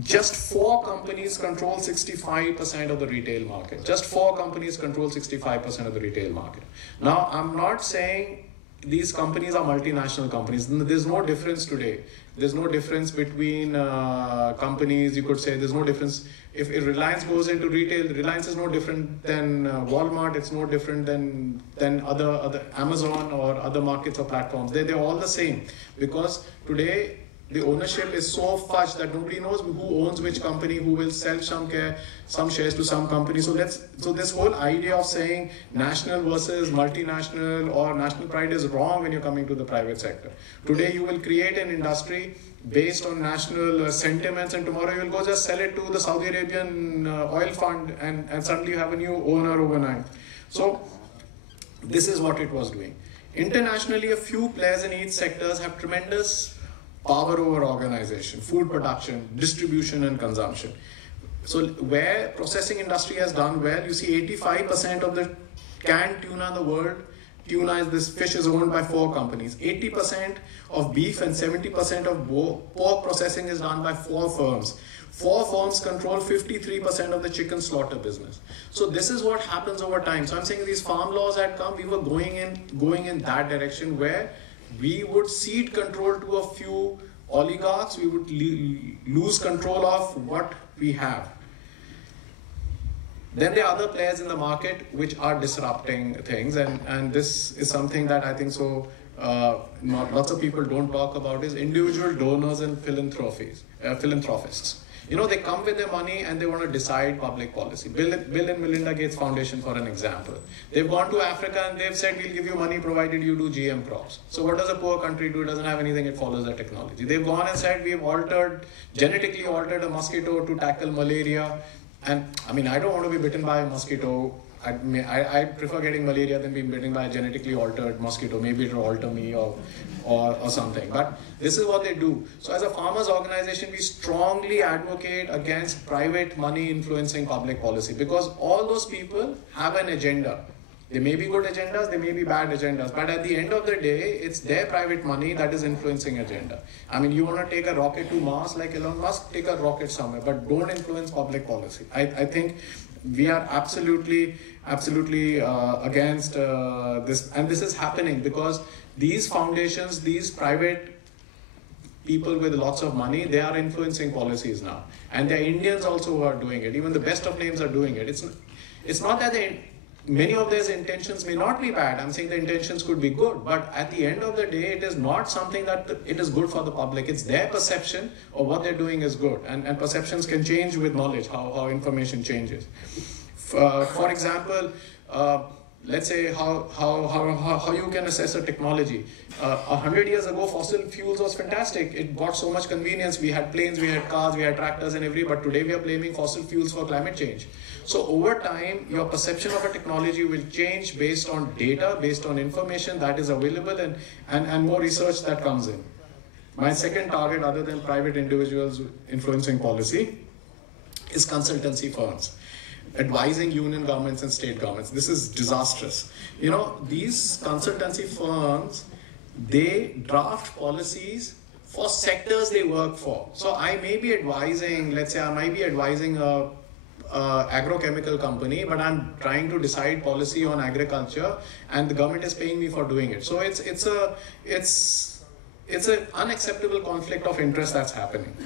just 4 companies control 65% of the retail market. Just 4 companies control 65% of the retail market. Now, I'm not saying these companies are multinational companies. There's no difference today. There's no difference between companies. You could say there's no difference. If Reliance goes into retail, Reliance is no different than Walmart. It's no different than other Amazon or other markets or platforms. They're all the same, because today the ownership is so fudged that nobody knows who owns which company, who will sell some shares to some company. So this whole idea of saying national versus multinational or national pride is wrong when you're coming to the private sector. Today you will create an industry based on national sentiments, and tomorrow you will go just sell it to the Saudi Arabian oil fund, and suddenly you have a new owner overnight. So this is what it was doing. Internationally, a few players in each sectors have tremendous power over organization, food production, distribution and consumption. So where processing industry has done well, you see 85% of the canned tuna in the world, this fish is owned by 4 companies. 80% of beef and 70% of pork processing is done by 4 firms. 4 firms control 53% of the chicken slaughter business. So this is what happens over time. So I'm saying these farm laws had come, we were going in that direction where we would cede control to a few oligarchs, we would lose control of what we have. Then there are other players in the market which are disrupting things, and this is something that I think lots of people don't talk about, is individual donors and philanthropists. You know, they come with their money and they want to decide public policy. Bill and Melinda Gates Foundation, for an example. They've gone to Africa and they've said, we'll give you money provided you do GM crops. So what does a poor country do? It doesn't have anything, it follows the technology. They've gone and said, we've genetically altered a mosquito to tackle malaria. And I mean, I don't want to be bitten by a mosquito. I prefer getting malaria than being bitten by a genetically altered mosquito. Maybe it will alter me or something. But this is what they do. So as a farmers organization, we strongly advocate against private money influencing public policy, because all those people have an agenda. They may be good agendas, they may be bad agendas, but at the end of the day, it's their private money that is influencing agenda. I mean, you want to take a rocket to Mars like Elon Musk, take a rocket somewhere, but don't influence public policy. I think we are absolutely against this, and this is happening because these foundations, these private people with lots of money, they are influencing policies now, and there are Indians also who are doing it. Even the best of names are doing it. It's not that many of their intentions may not be bad. I'm saying the intentions could be good, but at the end of the day, it is not something that it is good for the public. It's their perception of what they're doing is good, and perceptions can change with knowledge, how information changes. For example, let's say how you can assess a technology. 100 years ago, fossil fuels was fantastic. It brought so much convenience. We had planes, we had cars, we had tractors and everything, but today we are blaming fossil fuels for climate change. So over time, your perception of a technology will change based on data, based on information that is available and more research that comes in. My second target, other than private individuals influencing policy, is consultancy firms, advising union governments and state governments. This is disastrous. You know, these consultancy firms, they draft policies for sectors they work for. So I may be advising, let's say I might be advising a agrochemical company, but I'm trying to decide policy on agriculture and the government is paying me for doing it. So it's an unacceptable conflict of interest that's happening.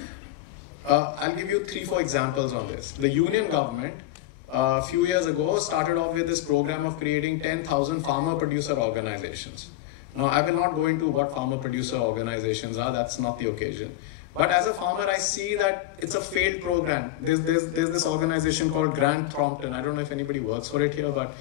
I'll give you 3-4 examples on this. The union government, a few years ago, started off with this program of creating 10,000 farmer-producer organizations. Now, I will not go into what farmer-producer organizations are, that's not the occasion. But as a farmer, I see that it's a failed program. There's this organization called Grant Thornton. I don't know if anybody works for it here, but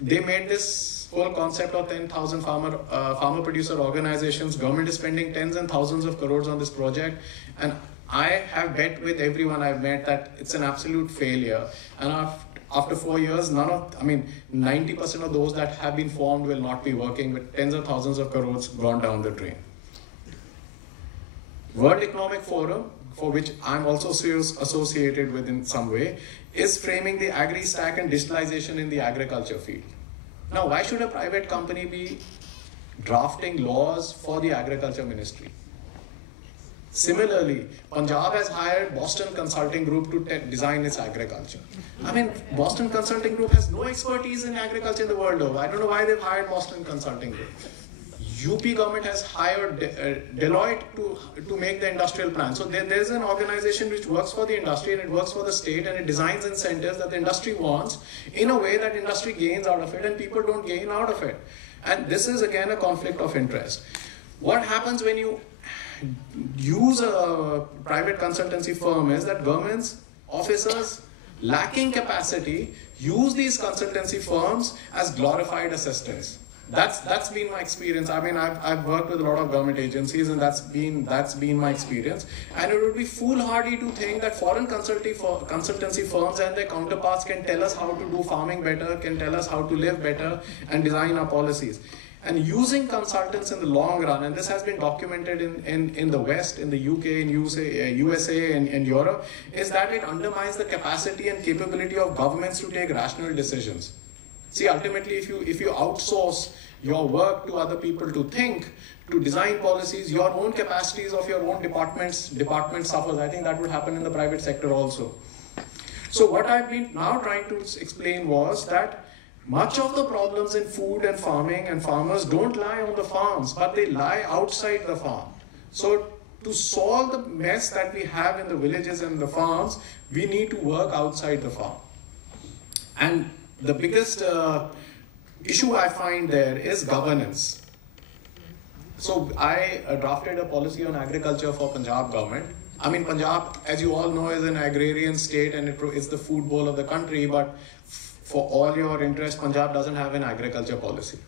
they made this whole concept of 10,000 farmer-producer organizations. Government is spending tens and thousands of crores on this project, and I have bet with everyone I've met that it's an absolute failure. And after 4 years, 90% of those that have been formed will not be working, with tens of thousands of crores gone down the drain. World Economic Forum, for which I'm also associated with in some way, is framing the agri-stack and digitalization in the agriculture field. Now, why should a private company be drafting laws for the agriculture ministry? Similarly, Punjab has hired Boston Consulting Group to design its agriculture. I mean, Boston Consulting Group has no expertise in agriculture in the world over. I don't know why they've hired Boston Consulting Group. UP government has hired Deloitte to make the industrial plan. So there's an organization which works for the industry and it works for the state and it designs incentives that the industry wants in a way that industry gains out of it and people don't gain out of it. And this is again a conflict of interest. What happens when you use a private consultancy firm is that governments, officers lacking capacity use these consultancy firms as glorified assistants. That's been my experience. I mean, I've worked with a lot of government agencies and that's been my experience. And it would be foolhardy to think that foreign consultancy firms and their counterparts can tell us how to do farming better, can tell us how to live better and design our policies. And using consultants in the long run, and this has been documented in the West, in the UK, in USA and Europe, is that it undermines the capacity and capability of governments to take rational decisions. See, ultimately, if you outsource your work to other people to think, to design policies, your own capacities of your own department suffers. I think that would happen in the private sector also. So what I've been now trying to explain was that much of the problems in food and farming and farmers don't lie on the farms, but they lie outside the farm. So to solve the mess that we have in the villages and the farms, we need to work outside the farm. And the biggest issue I find there is governance. So I drafted a policy on agriculture for Punjab government. I mean, Punjab, as you all know, is an agrarian state and it's the food bowl of the country, but for all your interest, Punjab doesn't have an agriculture policy.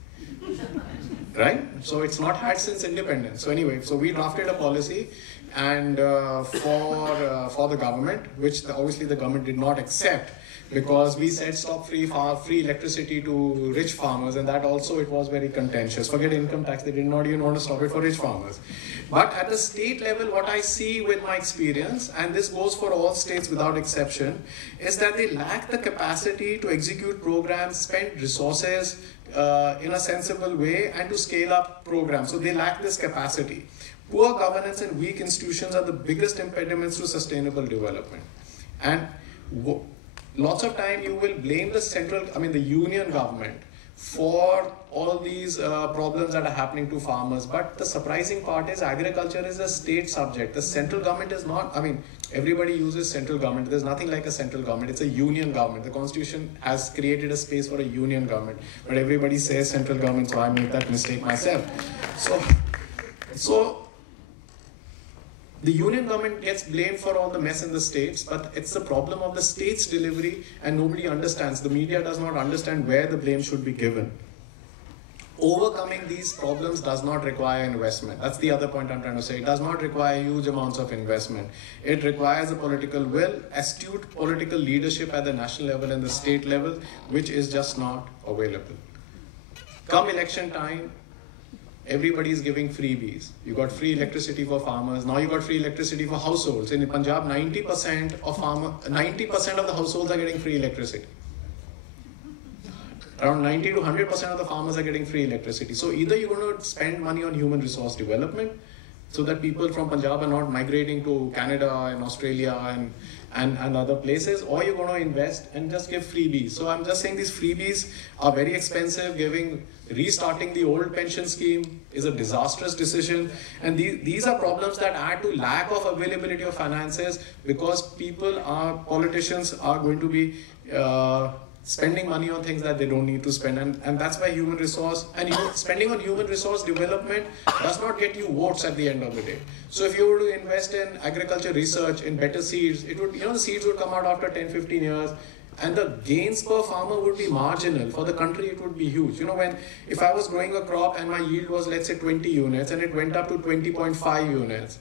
Right? So it's not had since independence. So anyway, so we drafted a policy and for the government, which obviously the government did not accept, because we said stop free electricity to rich farmers, and that also it was very contentious. Forget income tax, they did not even want to stop it for rich farmers. But at the state level, what I see with my experience, and this goes for all states without exception, is that they lack the capacity to execute programs, spend resources in a sensible way, and to scale up programs. So they lack this capacity. Poor governance and weak institutions are the biggest impediments to sustainable development. And lots of time you will blame the union government for all these problems that are happening to farmers. But the surprising part is agriculture is a state subject. The central government is not, everybody uses central government. There's nothing like a central government. It's a union government. The constitution has created a space for a union government. But everybody says central government, so I made that mistake myself. So The union government gets blamed for all the mess in the states, but it's the problem of the state's delivery and nobody understands. The media does not understand where the blame should be given. Overcoming these problems does not require investment. That's the other point I'm trying to say. It does not require huge amounts of investment. It requires a political will, astute political leadership at the national level and the state level, which is just not available. Come election time, everybody is giving freebies. You got free electricity for farmers. Now you got free electricity for households. In Punjab, 90% of the households are getting free electricity. Around 90 to 100% of the farmers are getting free electricity. So either you're going to spend money on human resource development so that people from Punjab are not migrating to Canada and Australia and other places, or you're going to invest and just give freebies. So I'm just saying these freebies are very expensive. Restarting the old pension scheme is a disastrous decision. And these are problems that add to lack of availability of finances because politicians are going to be spending money on things that they don't need to spend, and that's why human resource and spending on human resource development does not get you votes at the end of the day. So if you were to invest in agriculture research, in better seeds, it would, the seeds would come out after 10-15 years, and the gains per farmer would be marginal. For the country, it would be huge. If I was growing a crop and my yield was, let's say, 20 units and it went up to 20.5 units,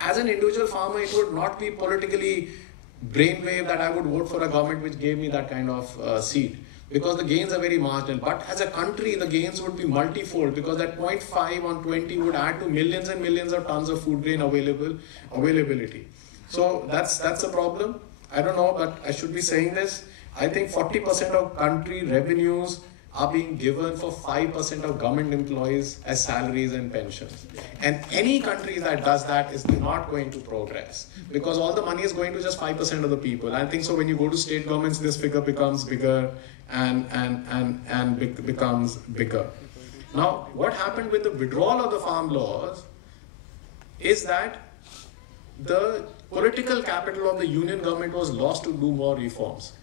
as an individual farmer, it would not be politically brainwave that I would vote for a government which gave me that kind of seed, because the gains are very marginal. But as a country, the gains would be multifold, because that 0.5 on 20 would add to millions and millions of tons of food grain availability. So that's a problem. I don't know, but I should be saying this. I think 40% of country revenues are being given for 5% of government employees as salaries and pensions. And any country that does that is not going to progress, because all the money is going to just 5% of the people. I think so when you go to state governments, this figure becomes bigger and becomes bigger. Now, what happened with the withdrawal of the farm laws is that the political capital of the union government was lost to do more reforms.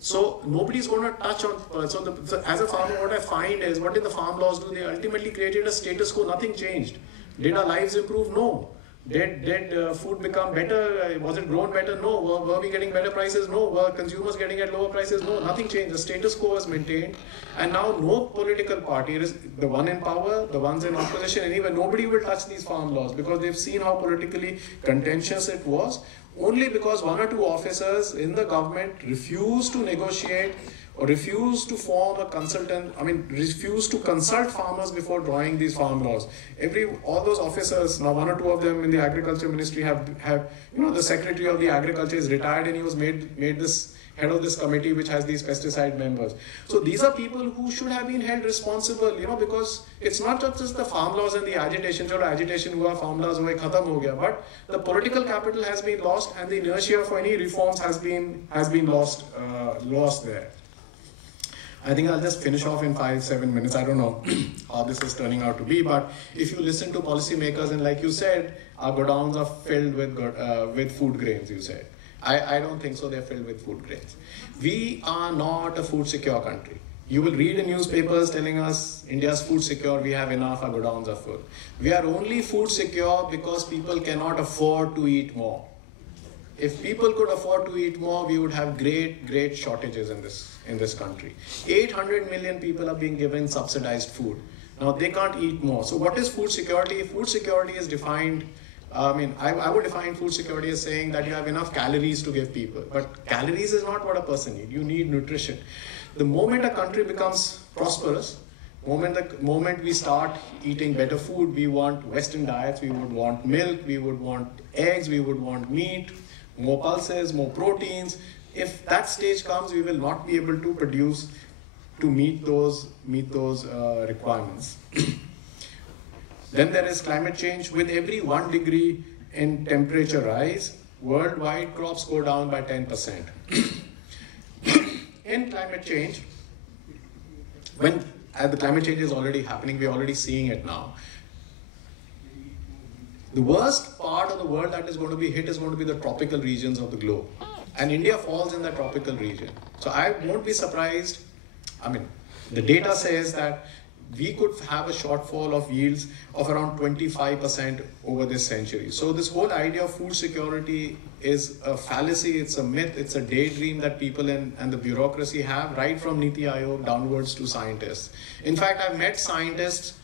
So nobody's going to touch on. So as a farmer, what I find is, what did the farm laws do? They ultimately created a status quo. Nothing changed. Did our lives improve? No. Did food become better? Was it grown better? No. Were we getting better prices? No. Were consumers getting at lower prices? No. Nothing changed. The status quo was maintained. And now no political party, the one in power, the ones in opposition, anyway, nobody will touch these farm laws, because they've seen how politically contentious it was. Only because one or two officers in the government refused to negotiate or refused to form a refused to consult farmers before drawing these farm laws. All those officers, now one or two of them in the agriculture ministry have the secretary of the agriculture is retired and he was made this head of this committee which has these pesticide members. So these are people who should have been held responsible, because it's not just the farm laws and the agitation. Agitation hua, farm laws hue, khatam ho gaya, but the political capital has been lost and the inertia for any reforms has been lost there. I think I'll just finish off in 5-7 minutes. I don't know how this is turning out to be, but if you listen to policymakers, and like you said, our godowns are filled with food grains, you said. I don't think so. They're filled with food grains. We are not a food secure country. You will read in newspapers telling us India's food secure, we have enough, our godowns are full. We are only food secure because people cannot afford to eat more. If people could afford to eat more, we would have great shortages in this country. 800 million people are being given subsidized food. Now they can't eat more. So what is food security? Food security is defined. I would define food security as saying that you have enough calories to give people. But calories is not what a person needs. You need nutrition. The moment a country becomes prosperous, the moment we start eating better food, we want Western diets, we would want milk, we would want eggs, we would want meat, more pulses, more proteins. If that stage comes, we will not be able to produce to meet those requirements. Then there is climate change. With every 1 degree in temperature rise, worldwide crops go down by 10%. In climate change, when the climate change is already happening, we're already seeing it now. The worst part of the world that is going to be hit is going to be the tropical regions of the globe. And India falls in the tropical region. So I won't be surprised. The data says that we could have a shortfall of yields of around 25% over this century. So this whole idea of food security is a fallacy, it's a myth, it's a daydream that people and the bureaucracy have, right from Niti Aayog downwards to scientists. In fact, I've met scientists,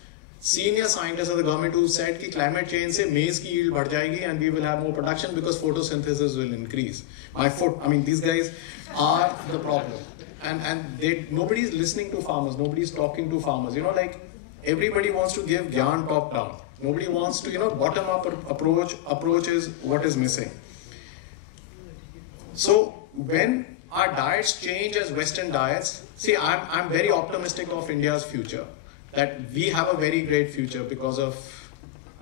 senior scientists of the government who said that climate change se maize ki yield बढ़ जाएगी and we will have more production because photosynthesis will increase. These guys are the problem. And nobody is listening to farmers, nobody is talking to farmers. Everybody wants to give gyan top down. Nobody wants to, bottom up approach is what is missing. So when our diets change as Western diets, see, I'm very optimistic of India's future, that we have a very great future because of,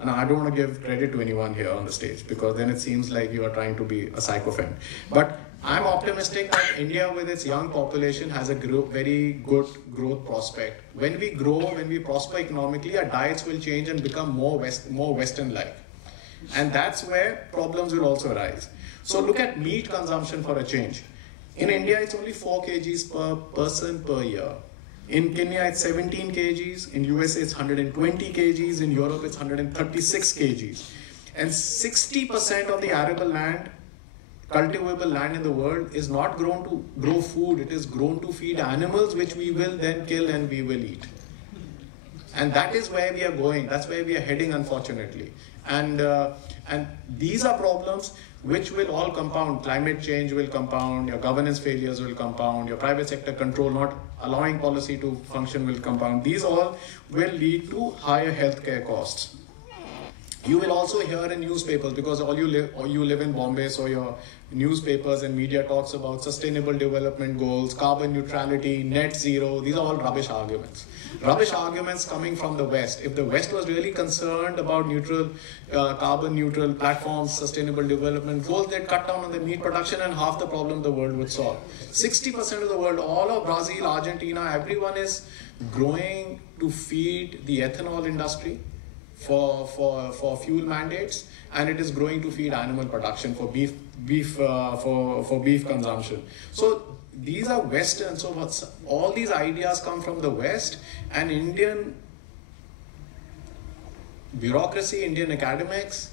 and I don't want to give credit to anyone here on the stage because then it seems like you are trying to be a sycophant. But I'm optimistic that India with its young population has a very good growth prospect. When we grow, when we prosper economically, our diets will change and become more Western-like. And that's where problems will also arise. So look at meat consumption for a change. In India, it's only 4 kgs per person per year. In Kenya, it's 17 kgs. In USA, it's 120 kgs. In Europe, it's 136 kgs. And 60% of the arable land, cultivable land in the world, is not grown to grow food. It is grown to feed animals, which we will then kill and we will eat. And that is where we are going. That's where we are heading, unfortunately. And these are problems which will all compound. Climate change will compound, your governance failures will compound, your private sector control not allowing policy to function will compound. These all will lead to higher healthcare costs. You will also hear in newspapers, because you live in Bombay, so your newspapers and media talks about sustainable development goals, carbon neutrality, net zero. These are all rubbish arguments. Rubbish arguments coming from the West. If the West was really concerned about carbon neutral platforms, sustainable development goals, they'd cut down on the meat production and half the problem the world would solve. 60% of the world, all of Brazil, Argentina, everyone is growing to feed the ethanol industry for fuel mandates, and it is growing to feed animal production for beef consumption. So these are Western. So all these ideas come from the West, and Indian bureaucracy, Indian academics,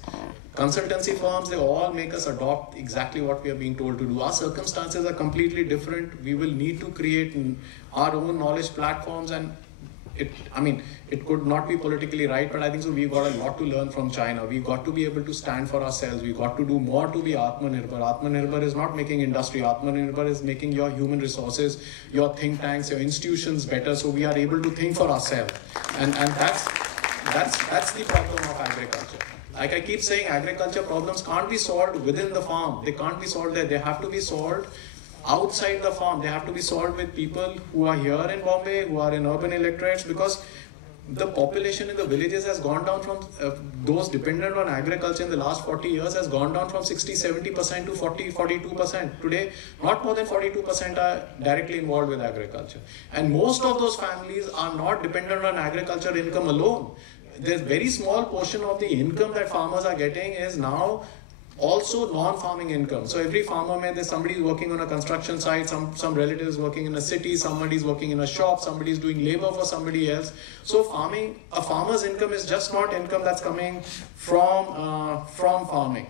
consultancy firms, they all make us adopt exactly what we are being told to do. Our circumstances are completely different. We will need to create our own knowledge platforms, and it could not be politically right, but I think so we've got a lot to learn from China. We've got to be able to stand for ourselves. We've got to do more to be Atmanirbhar. Atmanirbhar is not making industry. Atmanirbhar is making your human resources, your think tanks, your institutions better, so we are able to think for ourselves. And that's the problem of agriculture. Like I keep saying, agriculture problems can't be solved within the farm. They can't be solved there. They have to be solved outside the farm. They have to be solved with people who are here in Bombay, who are in urban electorates, because the population in the villages has gone down from, those dependent on agriculture in the last 40 years has gone down from 60-70% to 40-42%. Today, not more than 42% are directly involved with agriculture. And most of those families are not dependent on agriculture income alone. There's very small portion of the income that farmers are getting is now also non-farming income. So every farmer, there's somebody working on a construction site, some relatives working in a city, somebody's working in a shop, somebody's doing labor for somebody else. So a farmer's income is just not income that's coming from farming.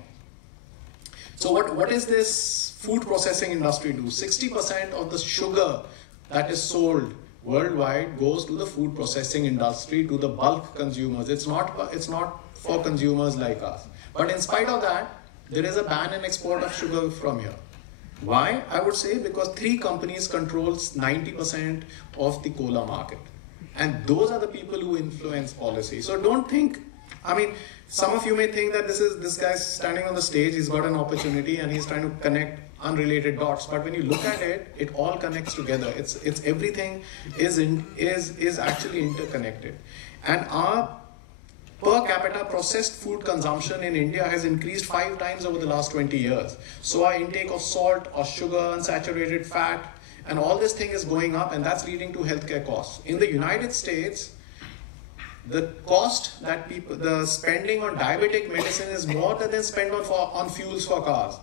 So what is this food processing industry do? 60% of the sugar that is sold worldwide goes to the food processing industry, to the bulk consumers. It's not for consumers like us. But in spite of that, there is a ban in export of sugar from here. Why? I would say because 3 companies controls 90% of the cola market. And those are the people who influence policy. So don't think, some of you may think that this guy's standing on the stage, he's got an opportunity and he's trying to connect unrelated dots. But when you look at it, it all connects together. It's everything is actually interconnected. And our per capita processed food consumption in India has increased 5 times over the last 20 years. So our intake of salt or sugar, unsaturated fat, and all this thing is going up, and that's leading to healthcare costs. In the United States, the cost that the spending on diabetic medicine is more than spend on fuels for cars.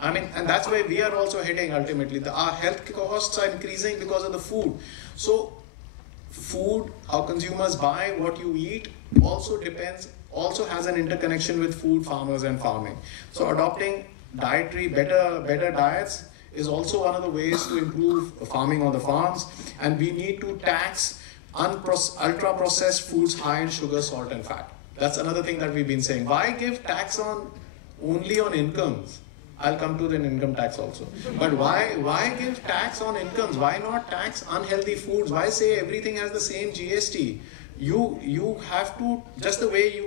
And that's where we are also heading ultimately. Our health costs are increasing because of the food. So food, how consumers buy, what you eat, also has an interconnection with food, farmers and farming. So adopting better diets is also one of the ways to improve farming on the farms. And we need to tax ultra-processed foods high in sugar, salt and fat. That's another thing that we've been saying. Why give tax only on incomes? I'll come to the income tax also. But why give tax on incomes? Why not tax unhealthy foods? Why say everything has the same GST? You have to, just the way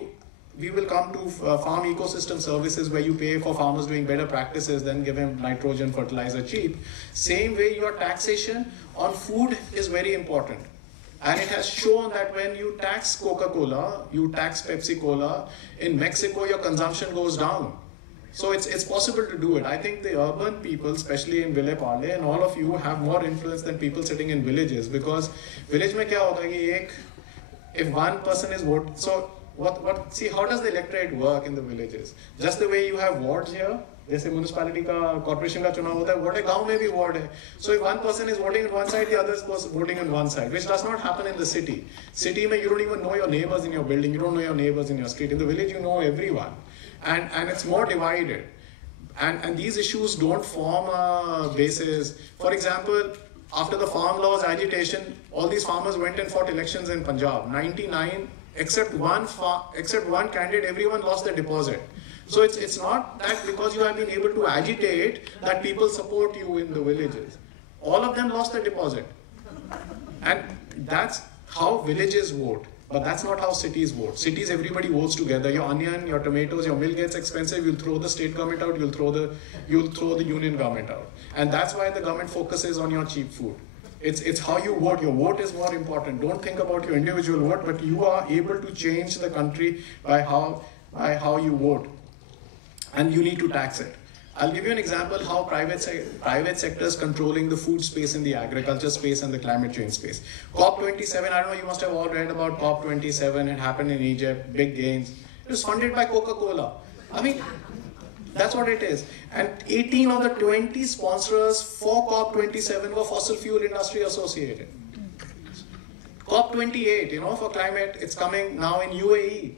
we will come to farm ecosystem services where you pay for farmers doing better practices, then give them nitrogen fertilizer cheap. Same way your taxation on food is very important. And it has shown that when you tax Coca-Cola, you tax Pepsi-Cola, in Mexico your consumption goes down. So it's possible to do it. I think the urban people, especially in Ville Parle, and all of you have more influence than people sitting in villages, because village mein kya hota hai, if one person is voting, so see, how does the electorate work in the villages? Just the way you have wards here, जैसे municipality का corporation का चुनाव होता है, वोटे गांव में भी ward है. So if one person is voting on one side, the other is voting on one side, which does not happen in the city. City में you don't even know your neighbors in your building, you don't know your neighbors in your street. In the village you know everyone, and it's more divided. And these issues don't form a basis. For example, after the farm laws agitation, all these farmers went and fought elections in Punjab. 99, except one candidate, everyone lost their deposit. So it's not that because you have been able to agitate that people support you in the villages. All of them lost their deposit. And that's how villages vote. But that's not how cities vote. Cities, everybody votes together. Your onion, your tomatoes, your milk gets expensive, you'll throw the state government out, you'll throw the union government out. And that's why the government focuses on your cheap food. It's how you vote. Your vote is more important. Don't think about your individual vote, but you are able to change the country by how you vote. And you need to tax it. I'll give you an example how private sector is controlling the food space in the agriculture space and the climate change space. COP27, I don't know, you must have all read about COP27. It happened in Egypt, big gains. It was funded by Coca-Cola. I mean, that's what it is. And 18 of the 20 sponsors for COP27 were fossil fuel industry associated. COP28, for climate, it's coming now in UAE.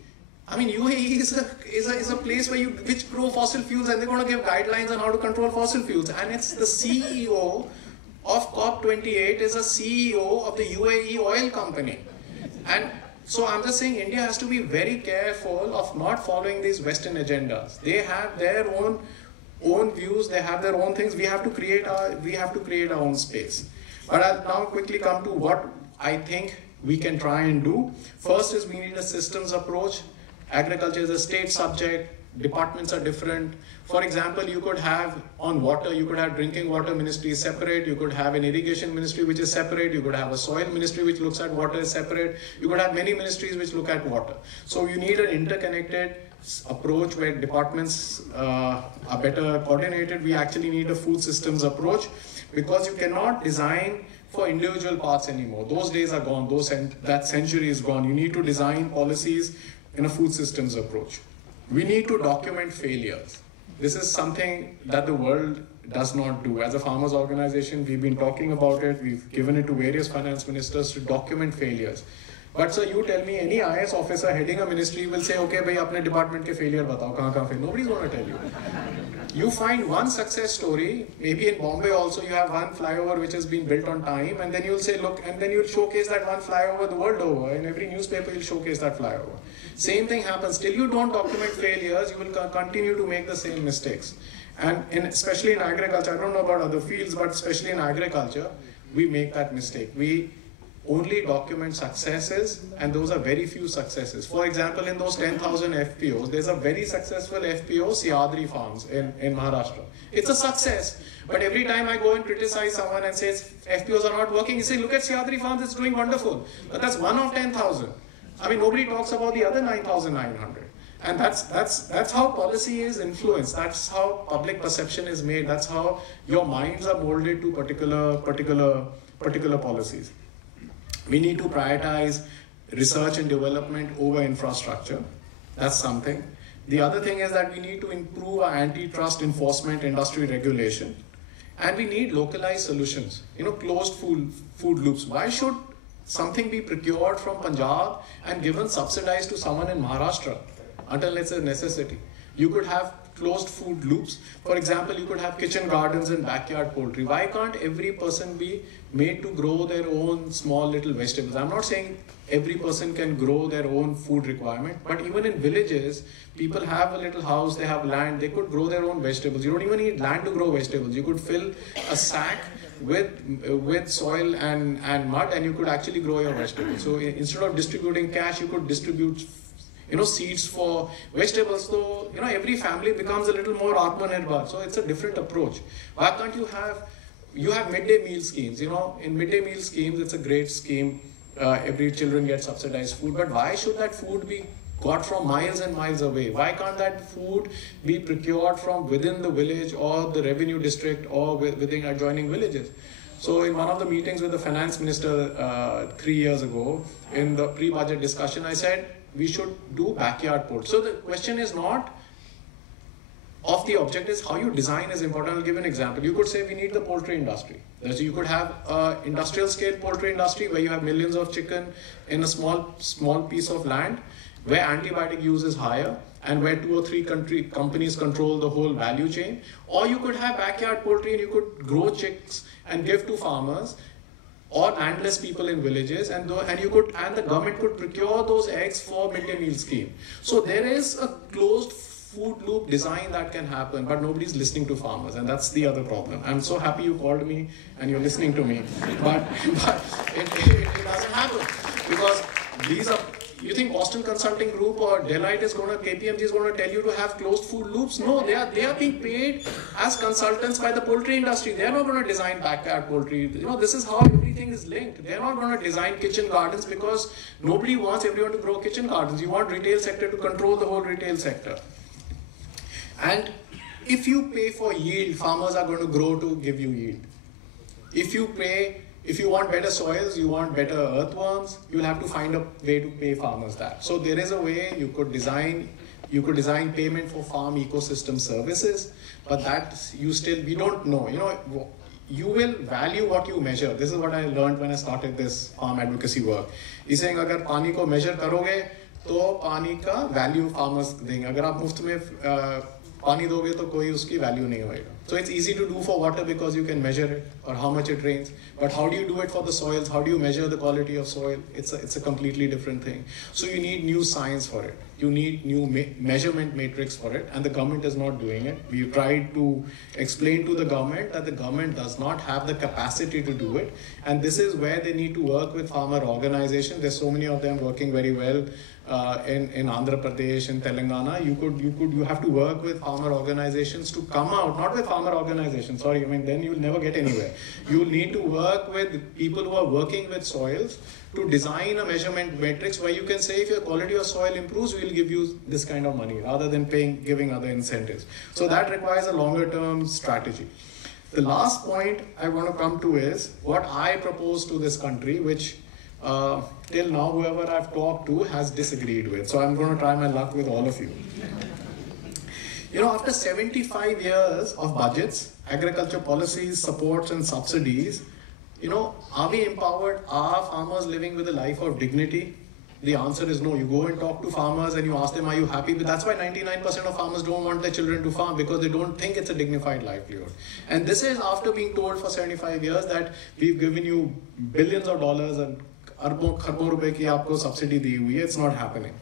I mean, UAE is a place which grow fossil fuels, and they're going to give guidelines on how to control fossil fuels. And it's the CEO of COP28 is a CEO of the UAE oil company. And so I'm just saying India has to be very careful of not following these Western agendas. They have their own views, they have their own things. We have to create our own space. But I'll now quickly come to what I think we can try and do. First is we need a systems approach. Agriculture is a state subject, departments are different. For example, you could have on water, you could have drinking water ministry separate, you could have an irrigation ministry which is separate, you could have a soil ministry which looks at water is separate, you could have many ministries which look at water. So you need an interconnected approach where departments are better coordinated. We actually need a food systems approach, because you cannot design for individual parts anymore. Those days are gone, that century is gone. You need to design policies in a food systems approach. We need to document failures. This is something that the world does not do. As a farmers organization, we've been talking about it. We've given it to various finance ministers to document failures. But sir, you tell me, any IS officer heading a ministry will say, okay, bhai, apne department ke failure batao, kahan fail. Nobody's going to tell you. You find one success story, maybe in Bombay also you have one flyover which has been built on time, and then you'll say, look, and then you'll showcase that one flyover the world over. In every newspaper you'll showcase that flyover. Same thing happens. Till you don't document failures, you will continue to make the same mistakes. And especially in agriculture, I don't know about other fields, but especially in agriculture, we make that mistake. We only document successes, and those are very few successes. For example, in those 10,000 FPOs, there's a very successful FPO, Siadri Farms in Maharashtra. It's a success. But every time I go and criticize someone and says FPOs are not working, you say, look at Siadri Farms, it's doing wonderful. But that's one of 10,000. I mean, nobody talks about the other 9,900. And that's how policy is influenced. That's how public perception is made. That's how your minds are molded to particular policies. We need to prioritize research and development over infrastructure. That's something. The other thing is that we need to improve our antitrust enforcement, industry regulation. And we need localized solutions. Closed food loops. Why should something be procured from Punjab and given subsidized to someone in Maharashtra until it's a necessity. You could have closed food loops. For example, you could have kitchen gardens and backyard poultry. Why can't every person be made to grow their own small little vegetables? I'm not saying every person can grow their own food requirement, but even in villages, people have a little house, they have land, they could grow their own vegetables. You don't even need land to grow vegetables. You could fill a sack with soil and mud, and you could actually grow your vegetables. So instead of distributing cash, you could distribute seeds for vegetables. So every family becomes a little more Atmanirbhar. So it's a different approach. Why can't you have midday meal schemes? In midday meal schemes, it's a great scheme. Every children gets subsidized food, but why should that food be got from miles and miles away? Why can't that food be procured from within the village or the revenue district or within adjoining villages? So in one of the meetings with the finance minister 3 years ago, in the pre-budget discussion, I said we should do backyard poultry. So the question is not of the object, is how you design is important. I'll give an example. You could say we need the poultry industry. So you could have industrial scale poultry industry where you have millions of chicken in a small piece of land where antibiotic use is higher and where 2 or 3 companies control the whole value chain. Or you could have backyard poultry and you could grow chicks and give to farmers or landless people in villages, and the government could procure those eggs for midday meal scheme. So there is a closed food loop design that can happen, but nobody's listening to farmers, and that's the other problem. I'm so happy you called me and you're listening to me, but it doesn't happen because these are. You think Boston Consulting Group or Deloitte KPMG is going to tell you to have closed food loops? No, they are being paid as consultants by the poultry industry. They are not going to design backyard poultry. This is how everything is linked. They are not going to design kitchen gardens because nobody wants everyone to grow kitchen gardens. You want retail sector to control the whole retail sector. And if you pay for yield, farmers are going to grow to give you yield. If you want better soils, you want better earthworms, you'll have to find a way to pay farmers that. So there is a way you could design payment for farm ecosystem services, but that we don't know. You will value what you measure. This is what I learned when I started this farm advocacy work. He's saying, अगर पानी को measure करोगे, तो पानी का value farmers देंगे. अगर आप मुफ्त में पानी दोगे तो कोई उसकी value नहीं होएगा. So it's easy to do for water because you can measure it or how much it rains. But how do you do it for the soils? How do you measure the quality of soil? It's a completely different thing. So you need new science for it. You need new measurement matrix for it, and the government is not doing it. We've tried to explain to the government that the government does not have the capacity to do it, and this is where they need to work with farmer organizations. There's so many of them working very well in Andhra Pradesh, in Telangana. You have to work with farmer organizations to come out, not with farmer organizations. Sorry, then you'll never get anywhere. You'll need to work with people who are working with soils to design a measurement matrix where you can say if your quality of soil improves, we'll give you this kind of money rather than giving other incentives. So that requires a longer term strategy. The last point I want to come to is what I propose to this country, which till now whoever I've talked to has disagreed with. So I'm going to try my luck with all of you. After 75 years of budgets, agriculture policies, supports and subsidies, are we empowered? Are farmers living with a life of dignity? The answer is no. You go and talk to farmers and you ask them, are you happy? But that's why 99% of farmers don't want their children to farm, because they don't think it's a dignified livelihood. And this is after being told for 75 years that we've given you billions of dollars and arbon rupees ki aapko subsidy di hui hai. It's not happening.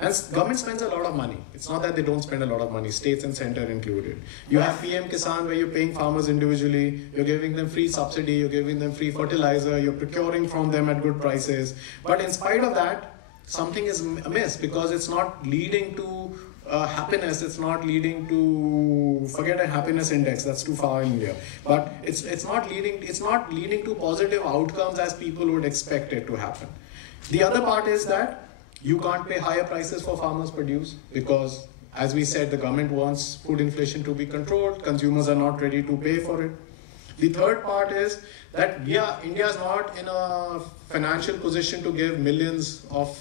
And government spends a lot of money. It's not that they don't spend a lot of money, states and center included. You have PM Kisan where you're paying farmers individually, you're giving them free subsidy, you're giving them free fertilizer, you're procuring from them at good prices. But in spite of that, something is amiss because it's not leading to happiness, it's not leading to, forget a happiness index, that's too far in India. But it's not leading to positive outcomes as people would expect it to happen. The other part is that you can't pay higher prices for farmers' produce because, as we said, the government wants food inflation to be controlled. Consumers are not ready to pay for it. The third part is that India is not in a financial position to give millions of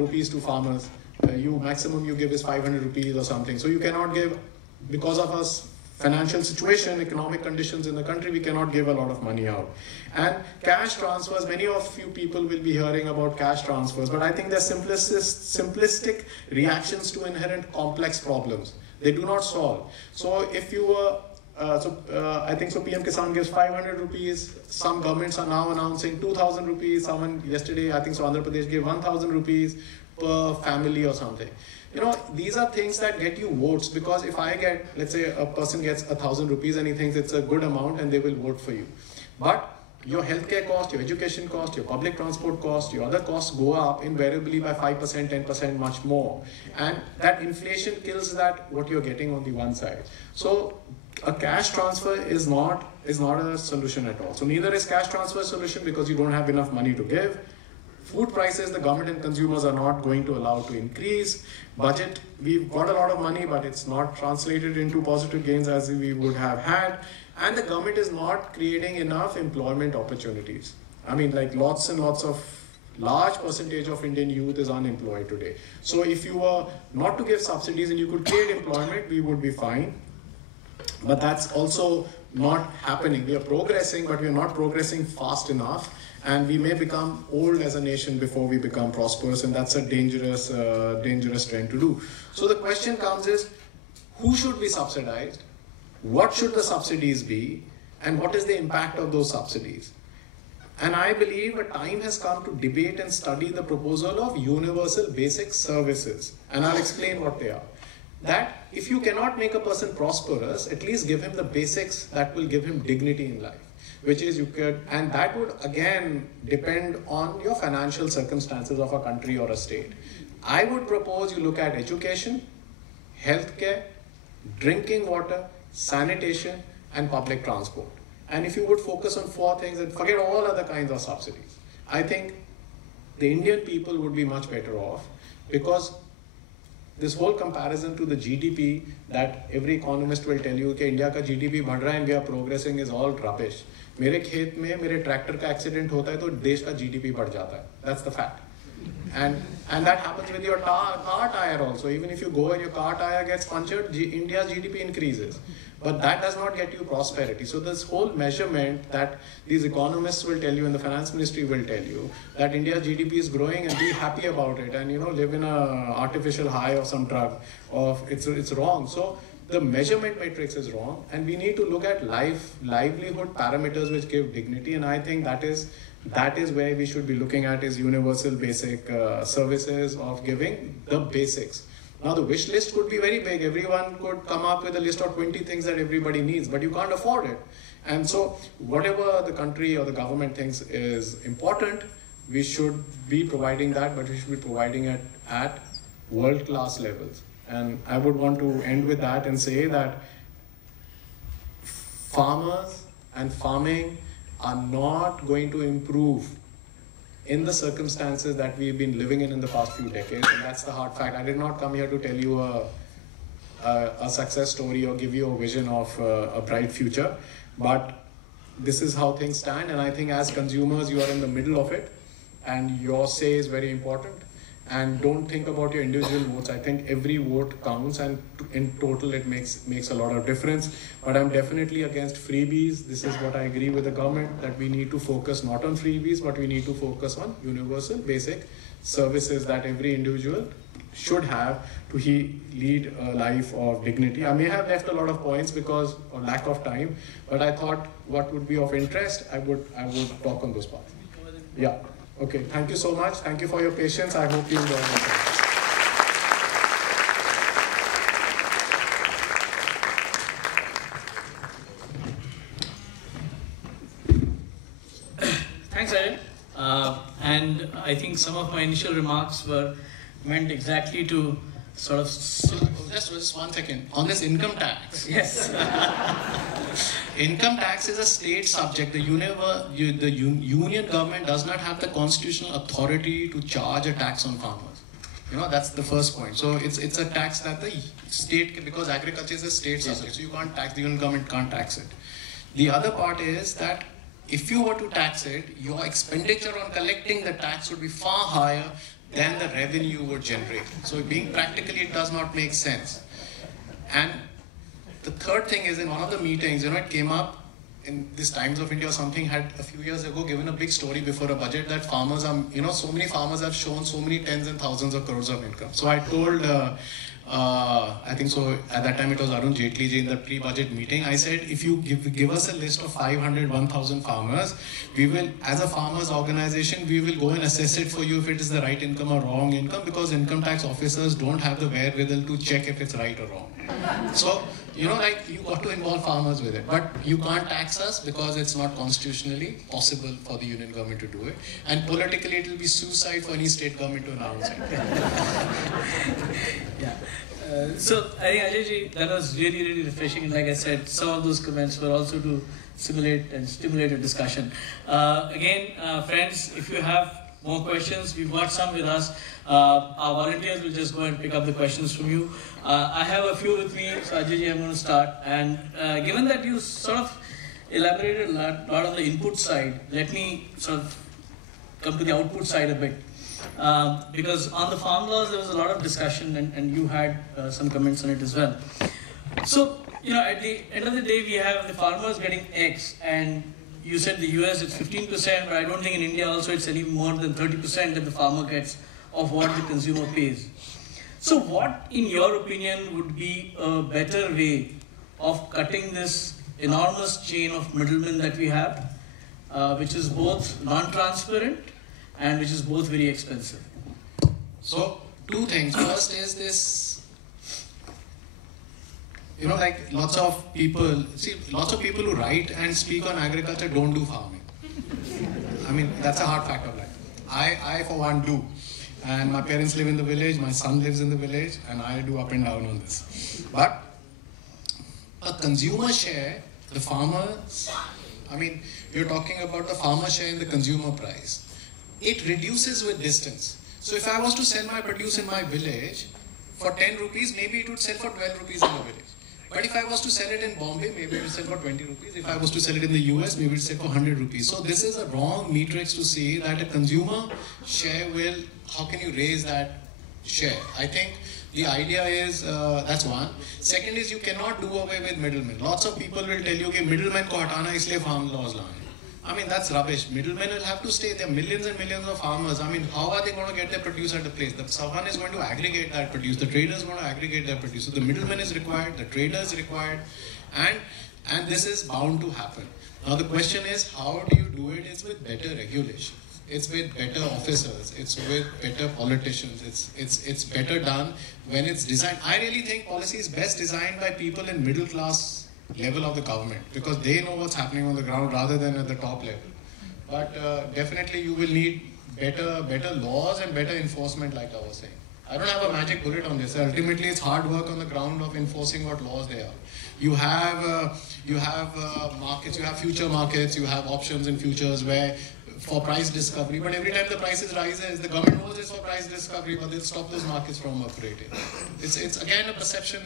rupees to farmers. Maximum you give is 500 rupees or something. So you cannot give, because of us financial situation, economic conditions in the country, we cannot give a lot of money out. And cash transfers, many of you people will be hearing about cash transfers, but I think they're simplistic reactions to inherent complex problems. They do not solve. So if you were, I think so PM Kisan gives 500 rupees, some governments are now announcing 2,000 rupees, someone yesterday, I think so Andhra Pradesh gave 1,000 rupees per family or something. You know, these are things that get you votes, because if I get, let's say a person gets 1,000 rupees and he thinks it's a good amount and they will vote for you. But your healthcare cost, your education cost, your public transport cost, your other costs go up invariably by 5%, 10%, much more. And that inflation kills that, what you're getting on the one side. So a cash transfer is not a solution at all. So neither is cash transfer a solution, because you don't have enough money to give. Food prices, the government and consumers are not going to allow to increase. Budget, we've got a lot of money, but it's not translated into positive gains as we would have had. And the government is not creating enough employment opportunities. I mean, like lots and lots of, large percentage of Indian youth is unemployed today. So if you were not to give subsidies and you could create employment, we would be fine. But that's also not happening. We are progressing, but we are not progressing fast enough. And we may become old as a nation before we become prosperous, and that's a dangerous trend to do. So the question comes is, who should be subsidized? What should the subsidies be? And what is the impact of those subsidies? And I believe a time has come to debate and study the proposal of universal basic services. And I'll explain what they are. That if you cannot make a person prosperous, at least give him the basics that will give him dignity in life. Which is you could, and that would again depend on your financial circumstances of a country or a state. I would propose you look at education, healthcare, drinking water, sanitation, and public transport. And if you would focus on 4 things and forget all other kinds of subsidies, I think the Indian people would be much better off, because this whole comparison to the GDP that every economist will tell you that India ka GDP बढ़ रहा है and we are progressing is all rubbish. मेरे खेत में मेरे tractor का accident होता है तो देश का जीडीपी बढ़ जाता है. That's the fact. And that happens with your car tire also. Even if you go and your car tire gets punctured, India's GDP increases. But that does not get you prosperity. So this whole measurement that these economists will tell you and the finance ministry will tell you that India's GDP is growing and be happy about it and live in a artificial high of some drug, it's wrong. So the measurement matrix is wrong, and we need to look at livelihood parameters which give dignity, and I think that is where we should be looking at is universal basic services of giving the basics. Now the wish list could be very big. Everyone could come up with a list of 20 things that everybody needs, but you can't afford it. And so whatever the country or the government thinks is important, we should be providing that, but we should be providing it at world-class levels. And I would want to end with that and say that farmers and farming are not going to improve in the circumstances that we've been living in the past few decades, and that's the hard fact. I did not come here to tell you a success story or give you a vision of a bright future, but this is how things stand, and I think as consumers you are in the middle of it, and your say is very important. And don't think about your individual votes. I think every vote counts, and in total it makes a lot of difference. But I'm definitely against freebies. This is what I agree with the government, that we need to focus not on freebies, but we need to focus on universal basic services that every individual should have to lead a life of dignity. I may have left a lot of points because of lack of time, but I thought what would be of interest, I would talk on those parts. Yeah. Okay, thank you so much. Thank you for your patience. I hope you enjoyed it. Thanks, Ajay. And I think some of my initial remarks were meant exactly to sort of... Just 1 second. On this income tax. Yes. Income tax is a state subject. The union government does not have the constitutional authority to charge a tax on farmers. That's the first point. So it's a tax that the state, because agriculture is a state subject, so you can't tax, the union government can't tax it. The other part is that if you were to tax it, your expenditure on collecting the tax would be far higher than the revenue would generate. So being practically, it does not make sense. And the third thing is, in one of the meetings, it came up in this Times of India or something had a few years ago given a big story before a budget that farmers are, so many farmers have shown so many tens and thousands of crores of income. So I told, I think so at that time it was Arun Jaitley ji in the pre-budget meeting, I said, if you give us a list of 500, 1,000 farmers, we will, as a farmers organization, we will go and assess it for you if it is the right income or wrong income, because income tax officers don't have the wherewithal to check if it's right or wrong. So, you got to involve farmers with it, but you can't tax us because it's not constitutionally possible for the union government to do it, and politically it will be suicide for any state government to announce it. Yeah. So I think Ajay ji, that was really, really refreshing, and like I said, some of those comments were also to simulate and stimulate a discussion. Again, friends, if you have more questions, we've got some with us. Our volunteers will just go and pick up the questions from you. I have a few with me, so Ajay ji, I'm going to start. And given that you sort of elaborated a lot on the input side, let me sort of come to the output side a bit. Because on the farm laws, there was a lot of discussion, and you had some comments on it as well. So, at the end of the day, we have the farmers getting X, and you said the US it's 15%, but I don't think in India also it's any more than 30% that the farmer gets of what the consumer pays. So what, in your opinion, would be a better way of cutting this enormous chain of middlemen that we have, which is both non-transparent and which is both very expensive? So, two things. First is this, lots of people who write and speak on agriculture don't do farming. I mean, that's a hard fact of life. I for one do. And my parents live in the village, my son lives in the village, and I do up and down on this. But a consumer share, the farmers, you're talking about the farmer share in the consumer price. It reduces with distance. So if I was to sell my produce in my village for 10 rupees, maybe it would sell for 12 rupees in the village. But if I was to sell it in Bombay, maybe it would sell for 20 rupees. If I was to sell it in the US, maybe it would sell for 100 rupees. So this is a wrong matrix to say that a consumer share will, how can you raise that share? I think the idea is, that's one. Second is, you cannot do away with middlemen. Lots of people will tell you, okay, middlemen ko hatana isliye farm laws laane. That's rubbish. Middlemen will have to stay. There are millions and millions of farmers. How are they going to get their produce at a place? Someone is going to aggregate that produce. The trader is going to aggregate their produce. So the middleman is required, the trader is required, and this is bound to happen. Now the question is, how do you do it? It's with better regulation. It's with better officers. It's with better politicians. It's better done when it's designed. I really think policy is best designed by people in middle class level of the government, because they know what's happening on the ground rather than at the top level. But definitely you will need better laws and better enforcement, like I was saying. I don't have a magic bullet on this. Ultimately, it's hard work on the ground of enforcing what laws they are. You have markets, you have future markets, you have options in futures where for price discovery, but every time the prices rises, the government knows it's for price discovery, but they'll stop those markets from operating. It's again a perception.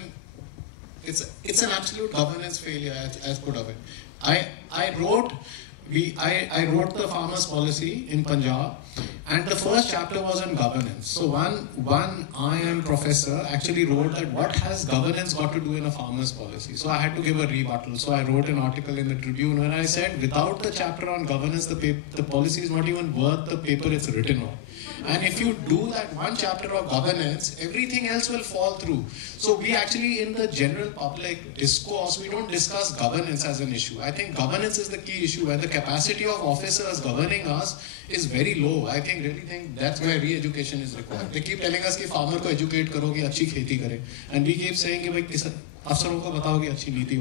It's an absolute governance failure, as put of it. I wrote the farmers' policy in Punjab, and the first chapter was on governance. So one IIM professor actually wrote that what has governance got to do in a farmers' policy. So I had to give a rebuttal. So I wrote an article in the Tribune where I said, without the chapter on governance, the policy is not even worth the paper it's written on. And if you do that one chapter of governance, everything else will fall through. So we actually, in the general public discourse, we don't discuss governance as an issue. I think governance is the key issue, and the capacity of officers governing us is very low. I really think that's where re-education is required. They keep telling us that farmer ko educate karo ki achhi kheti kare, and we keep saying कि भाई अफसरों को बताओ कि अच्छी नीति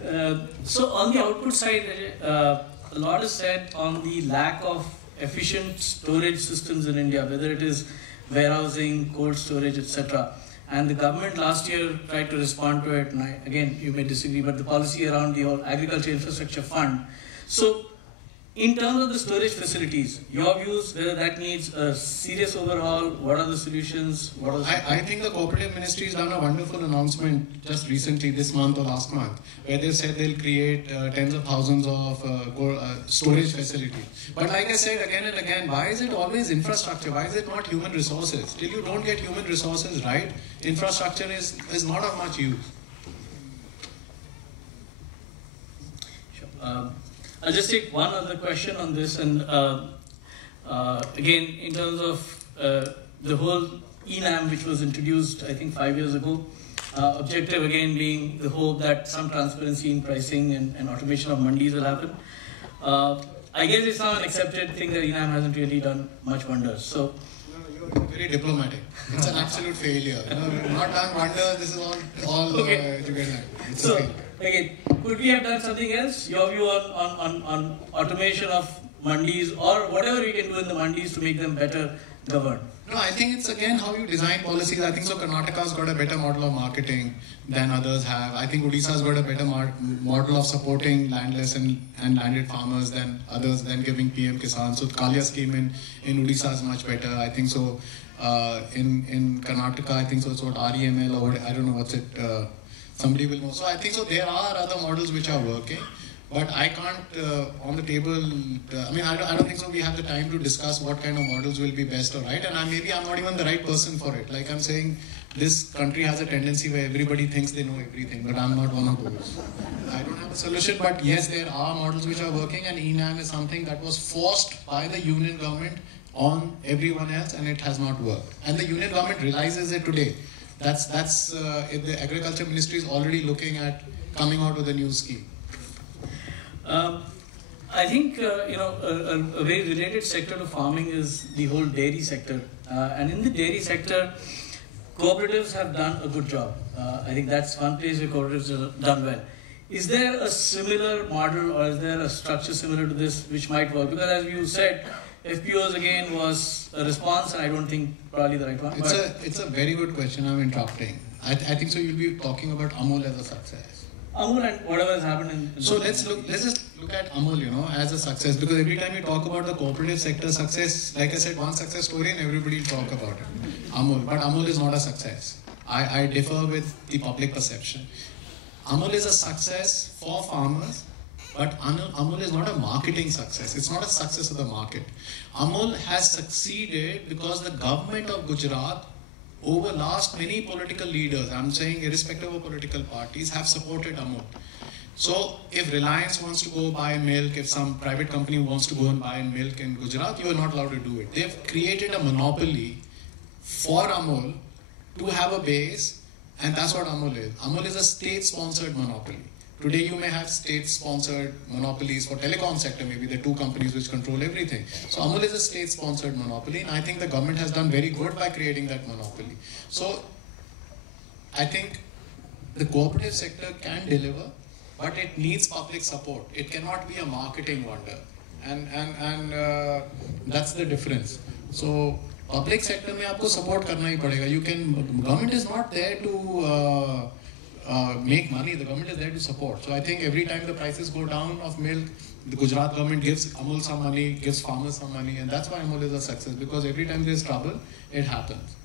बनाओ. So on the output side, a lot is said on the lack of efficient storage systems in India, whether it is warehousing, cold storage, etc. And the government last year tried to respond to it, and again, you may disagree, but the policy around the whole agriculture infrastructure fund. So in terms of the storage facilities, your views, whether that needs a serious overhaul, what are the solutions? What are the I think the cooperative ministry has done a wonderful announcement just recently, this month or last month, where they said they'll create tens of thousands of storage facilities. But like I said again and again, why is it always infrastructure? Why is it not human resources? Till you don't get human resources right, infrastructure is not of much use. Sure. I'll just take one other question on this, and again, in terms of the whole ENAM, which was introduced, I think 5 years ago, objective again being the hope that some transparency in pricing and automation of mandis will happen. I guess it's now an accepted thing that ENAM hasn't really done much wonders. So, You're very diplomatic. It's an absolute failure. Not done wonders. This is all okay. It's So, a failure. again, could we have done something else? Your view on automation of mandis, or whatever we can do in the mandis to make them better governed? No, I think it's again how you design policies. I think so Karnataka's got a better model of marketing than others have. I think Odisha's got a better model of supporting landless and landed farmers than others, than giving PM Kisan. So Kalia scheme in Odisha is much better. I think so in Karnataka, I think so it's what REML or I don't know what's it, somebody will know. So I think so there are other models which are working. But I can't, on the table, I don't think so we have the time to discuss what kind of models will be best or right. And maybe I'm not even the right person for it. Like I'm saying, this country has a tendency where everybody thinks they know everything, but I'm not one of those. I don't have a solution, but yes, there are models which are working, and ENAM is something that was forced by the union government on everyone else, and it has not worked. And the union government realizes it today. The agriculture ministry is already looking at coming out with a new scheme. I think a very related sector to farming is the whole dairy sector, and in the dairy sector, cooperatives have done a good job. I think that's one place where cooperatives have done well. Is there a similar model, or is there a structure similar to this which might work? Because as you said, FPOs again was a response, and I don't think probably the right one. It's a very good question. I'm interrupting. I think so. You'll be talking about Amul as a success. Amul and whatever has happened in so let's just look at Amul, as a success, because every time we talk about the cooperative sector success, like I said, one success story and everybody will talk about it. Amul, but Amul is not a success. I differ with the public perception. Amul is a success for farmers, but Amul is not a marketing success. It's not a success of the market. Amul has succeeded because the government of Gujarat, over last, many political leaders, I'm saying irrespective of political parties, have supported Amul. So if Reliance wants to go buy milk, if some private company wants to go and buy milk in Gujarat, you are not allowed to do it. They've created a monopoly for Amul to have a base, and that's what Amul is. Amul is a state-sponsored monopoly. Today you may have state-sponsored monopolies for telecom sector, maybe the two companies which control everything. So Amul is a state-sponsored monopoly, and I think the government has done very good by creating that monopoly. So I think the cooperative sector can deliver, but it needs public support. It cannot be a marketing wonder, and that's the difference. So public sector में आपको support करना ही पड़ेगा. Government is not there to make money. The government is there to support. So I think every time the prices go down of milk, the Gujarat government gives Amul some money, gives farmers some money, and that's why Amul is a success, because every time there's trouble, it happens.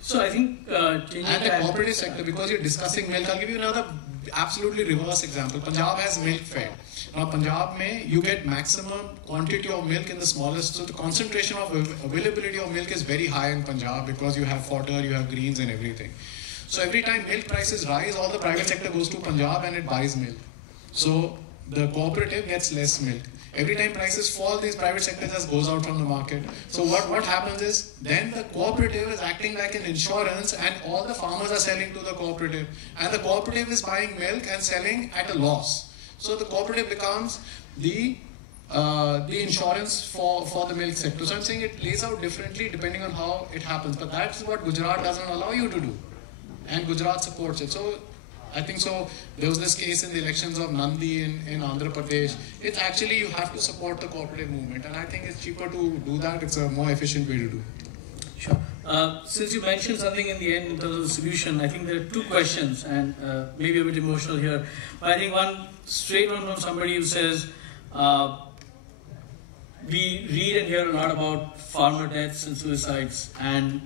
So I think and the cooperative sector, because you're discussing milk, I'll give you another absolutely reverse example. Punjab has milk fed. Now Punjab mein, you get maximum quantity of milk in the smallest, so the concentration of availability of milk is very high in Punjab, because you have fodder, you have greens and everything. So every time milk prices rise, all the private sector goes to Punjab and it buys milk. So the cooperative gets less milk. Every time prices fall, these private sector just goes out from the market. So what happens is, then the cooperative is acting like an insurance, and all the farmers are selling to the cooperative. And the cooperative is buying milk and selling at a loss. So the cooperative becomes the insurance for the milk sector. So I'm saying it plays out differently depending on how it happens. But that's what Gujarat doesn't allow you to do. And Gujarat supports it. So I think so. There was this case in the elections of Nandi in Andhra Pradesh. It's actually, you have to support the cooperative movement, and I think it's cheaper to do that. It's a more efficient way to do it. Sure. Since you mentioned something in the end in terms of the solution, I think there are two questions, and maybe a bit emotional here. But I think one straight one from somebody who says, We read and hear a lot about farmer deaths and suicides, and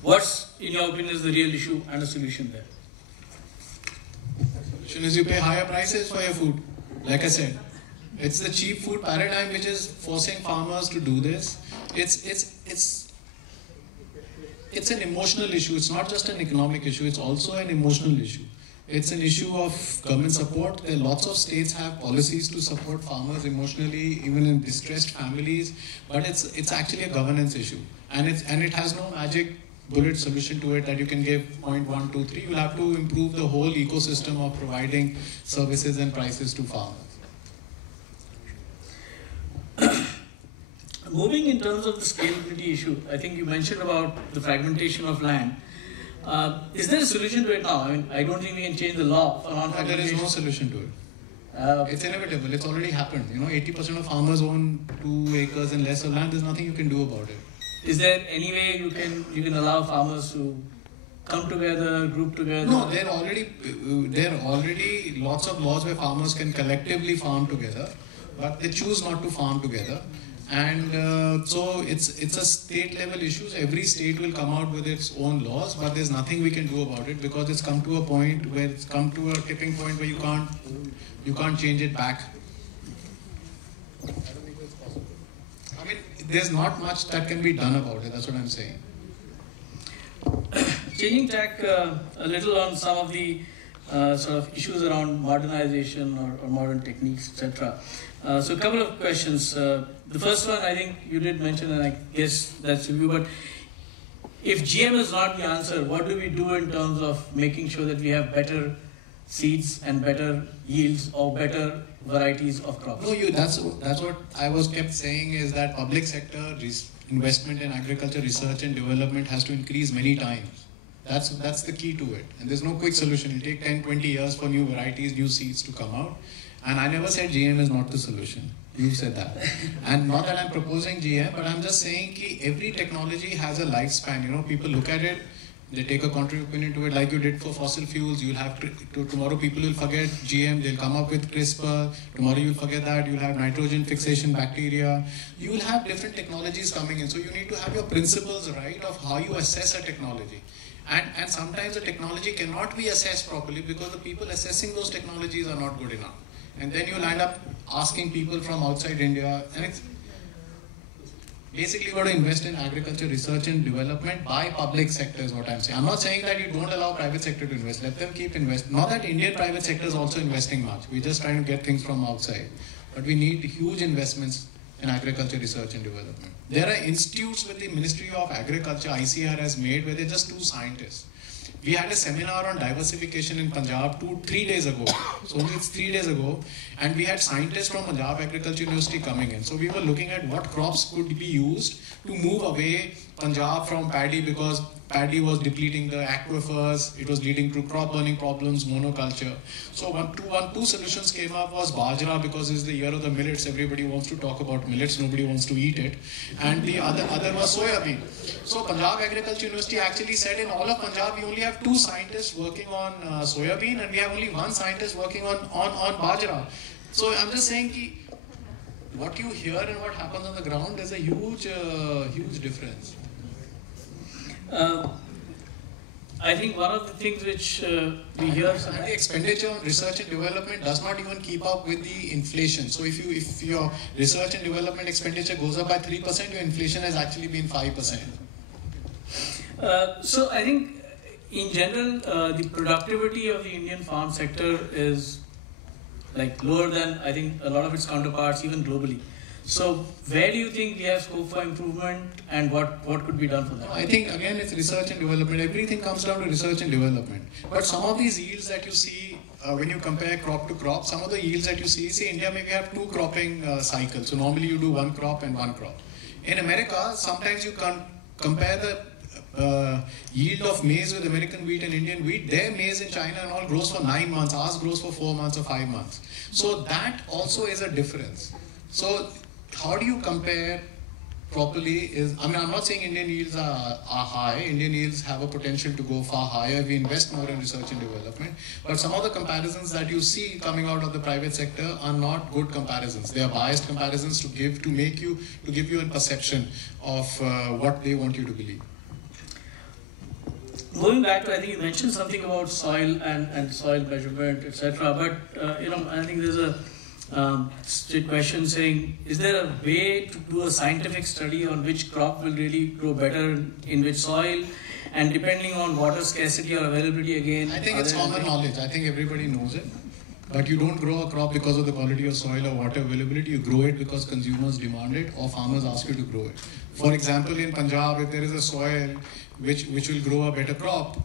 what's, in your opinion, is the real issue and the solution there? The solution is you pay higher prices for your food. Like I said, it's the cheap food paradigm which is forcing farmers to do this. It's an emotional issue. It's not just an economic issue. It's also an emotional issue. It's an issue of government support. Lots of states have policies to support farmers emotionally, even in distressed families. But it's actually a governance issue, and it has no magic bullet solution to it that you can give point 1, 2, 3. You'll have to improve the whole ecosystem of providing services and prices to farmers. Moving in terms of the scalability issue, I think you mentioned about the fragmentation of land. Is there a solution to it now? I mean, I don't think we can change the law for non-fragmentation. There is no solution to it. It's inevitable. It's already happened. 80% of farmers own 2 acres and less of land. There's nothing you can do about it. Is there any way you can allow farmers to come together, group together? No, there are already lots of laws where farmers can collectively farm together, but they choose not to farm together. And so it's a state level issue. Every state will come out with its own laws, but there's nothing we can do about it because it's come to a point where it's come to a tipping point where you can't change it back. I don't think it's possible. I mean, there's not much that can be done about it. That's what I'm saying. Changing tack a little on some of the sort of issues around modernization or modern techniques, etc. So a couple of questions. The first one, I think you did mention, and I guess that's you, but if GM is not the answer, what do we do in terms of making sure that we have better seeds and better yields or better varieties of crops? No, that's what I was kept saying is that public sector investment in agriculture research and development has to increase many times. That's the key to it. And there's no quick solution. It'll take 10, 20 years for new varieties, new seeds to come out. And I never said GM is not the solution. You said that. And not that I'm proposing GM, but I'm just saying that every technology has a lifespan. People look at it, they take a contrary opinion to it, like you did for fossil fuels. You'll have tomorrow people will forget GM, they'll come up with CRISPR. Tomorrow you'll forget that, you'll have nitrogen fixation bacteria. You'll have different technologies coming in. So you need to have your principles right of how you assess a technology. And sometimes the technology cannot be assessed properly because the people assessing those technologies are not good enough. And then you'll end up asking people from outside India, and it's basically got to invest in agriculture research and development by public sector is what I'm saying. I'm not saying that you don't allow private sector to invest. Let them keep investing. Not that Indian private sector is also investing much. We're just trying to get things from outside. But we need huge investments in agriculture research and development. There are institutes with the Ministry of Agriculture, ICR has made, where they're just 2 scientists. We had a seminar on diversification in Punjab 3 days ago. So it's 3 days ago. And we had scientists from Punjab Agriculture University coming in. So we were looking at what crops could be used to move away Punjab from paddy because paddy was depleting the aquifers. It was leading to crop burning problems, monoculture. So two solutions came up was bajra because it's the year of the millets. Everybody wants to talk about millets. Nobody wants to eat it. And the other was soya bean. So Punjab Agriculture University actually said in all of Punjab we only have 2 scientists working on soya bean and we have only 1 scientist working on bajra. So I'm just saying ki what you hear and what happens on the ground is a huge difference. I think one of the things which we hear... And the expenditure on research and development does not even keep up with the inflation. So if your research and development expenditure goes up by 3%, your inflation has actually been 5%. So I think in general, the productivity of the Indian farm sector is like lower than I think a lot of its counterparts even globally. So where do you think we have scope for improvement and what could be done for that? I think again it's research and development. Everything comes down to research and development. But some of these yields that you see when you compare crop to crop, some of the yields that you see India maybe have 2 cropping cycles. So normally you do 1 crop and 1 crop. In America, sometimes you can compare the yield of maize with American wheat and Indian wheat. Their maize in China and all grows for 9 months, ours grows for 4 months or 5 months. So that also is a difference. So how do you compare properly is, I mean, I'm not saying Indian yields are high. Indian yields have a potential to go far higher. We invest more in research and development. But some of the comparisons that you see coming out of the private sector are not good comparisons. They are biased comparisons to give you a perception of what they want you to believe. Going back to, I think you mentioned something about soil and soil measurement, etc. But I think there's a straight question saying, is there a way to do a scientific study on which crop will really grow better in which soil, and depending on water scarcity or availability again? I think it's common knowledge. I think everybody knows it. But you don't grow a crop because of the quality of soil or water availability. You grow it because consumers demand it or farmers ask you to grow it. For example, in Punjab, if there is a soil which will grow a better crop,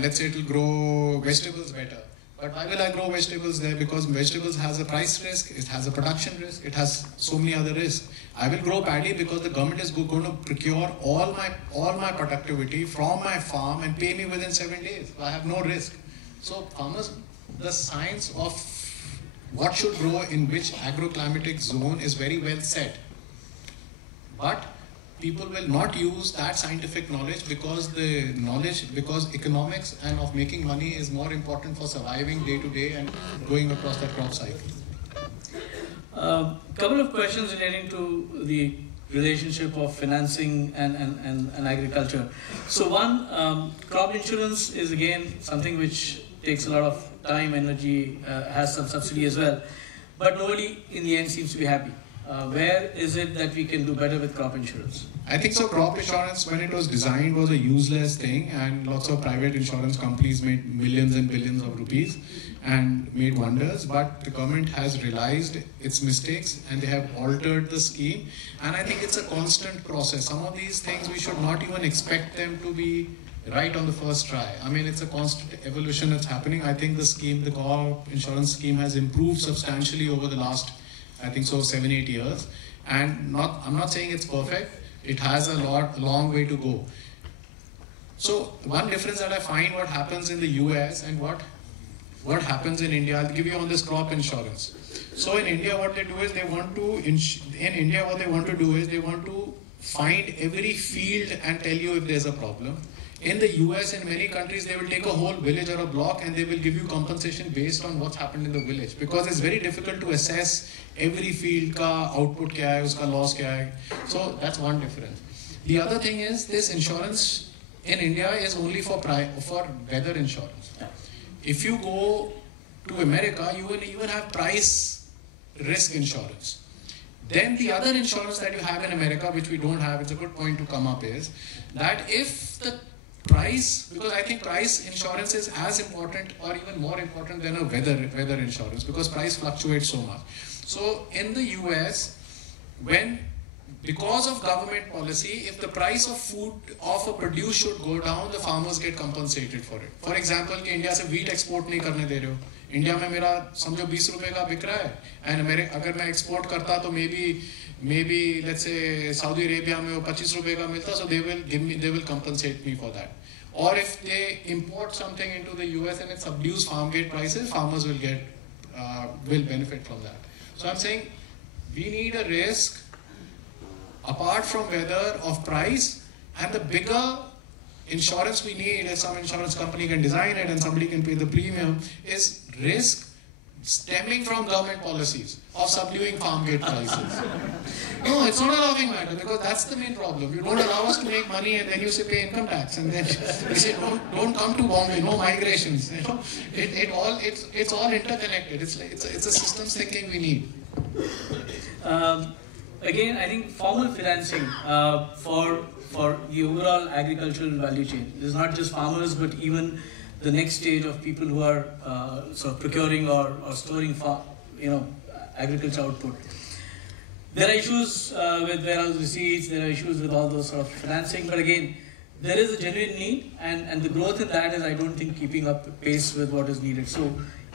let's say it will grow vegetables better. But why will I grow vegetables there? Because vegetables has a price risk, it has a production risk, it has so many other risks. I will grow paddy because the government is going to procure all my productivity from my farm and pay me within 7 days. I have no risk. So farmers, the science of what should grow in which agroclimatic zone is very well set. But people will not use that scientific knowledge because economics and of making money is more important for surviving day to day and going across that crop cycle. Couple of questions relating to the relationship of financing and agriculture. So one, crop insurance is again something which takes a lot of time, energy, has some subsidy as well, but nobody in the end seems to be happy. Where is it that we can do better with crop insurance? I think so. Crop insurance, when it was designed, was a useless thing, and lots of private insurance companies made millions and billions of rupees and made wonders. But the government has realized its mistakes and they have altered the scheme. And I think it's a constant process. Some of these things we should not even expect them to be right on the first try. I mean, it's a constant evolution that's happening. I think the crop insurance scheme has improved substantially over the last, I think so, 7-8 years. And I'm not saying it's perfect. It has a long way to go. So one difference that I find what happens in the US and what happens in India, I'll give you on this crop insurance. So in India, what they do is they want to find every field and tell you if there's a problem. In the US and many countries, they will take a whole village or a block and they will give you compensation based on what's happened in the village, because it's very difficult to assess every field ka output kya hai, uska loss kya hai. So that's one difference. The other thing is this insurance in India is only for weather insurance. If you go to America, you will even have price risk insurance. Then the other insurance that you have in America, which we don't have, it's a good point to come up, is that if the price, because I think price insurance is as important or even more important than a weather insurance, because price fluctuates so much. So in the US, because of government policy, if the price of food of a produce should go down, the farmers get compensated for it. For example, कि India से wheat export नहीं करने दे रहे हो, India में मेरा समझो 20 रुपए का बिक रहा है, and अगर मैं export करता तो maybe let's say Saudi Arabia में वो 25 रुपए का मिलता, so they will compensate me for that. Or if they import something into the US and it subdues farm gate prices, farmers will benefit from that. So I'm saying we need a risk apart from weather of price, and the bigger insurance we need, if some insurance company can design it and somebody can pay the premium, is risk stemming from government policies of subduing farm gate prices. No, it's not a laughing matter, because that's the main problem. You don't allow us to make money and then you say pay income tax, and then you say don't come to Bombay, no migrations. You know, it's all interconnected. It's a systems thinking we need. Again, I think formal financing for the overall agricultural value chain. It's not just farmers, but even the next stage of people who are sort of procuring or storing agriculture output. There are issues with warehouse receipts, there are issues with all those sort of financing, but again, there is a genuine need, and the growth in that is, I don't think, keeping up pace with what is needed. So,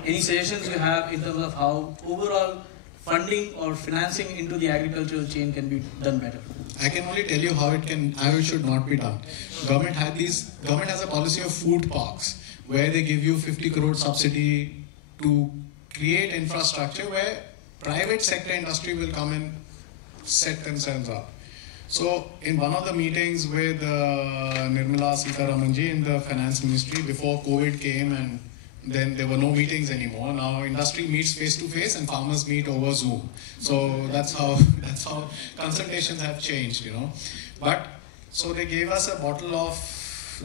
any suggestions you have in terms of how overall funding or financing into the agricultural chain can be done better? I can only tell you how it should not be done. Government has a policy of food parks, where they give you 50 crore subsidy to create infrastructure where private sector industry will come and set themselves up. So in one of the meetings with Nirmala Sitharamanji in the finance ministry before COVID came, and then there were no meetings anymore. Now industry meets face to face and farmers meet over Zoom. So that's how consultations have changed, you know. But so they gave us a bottle of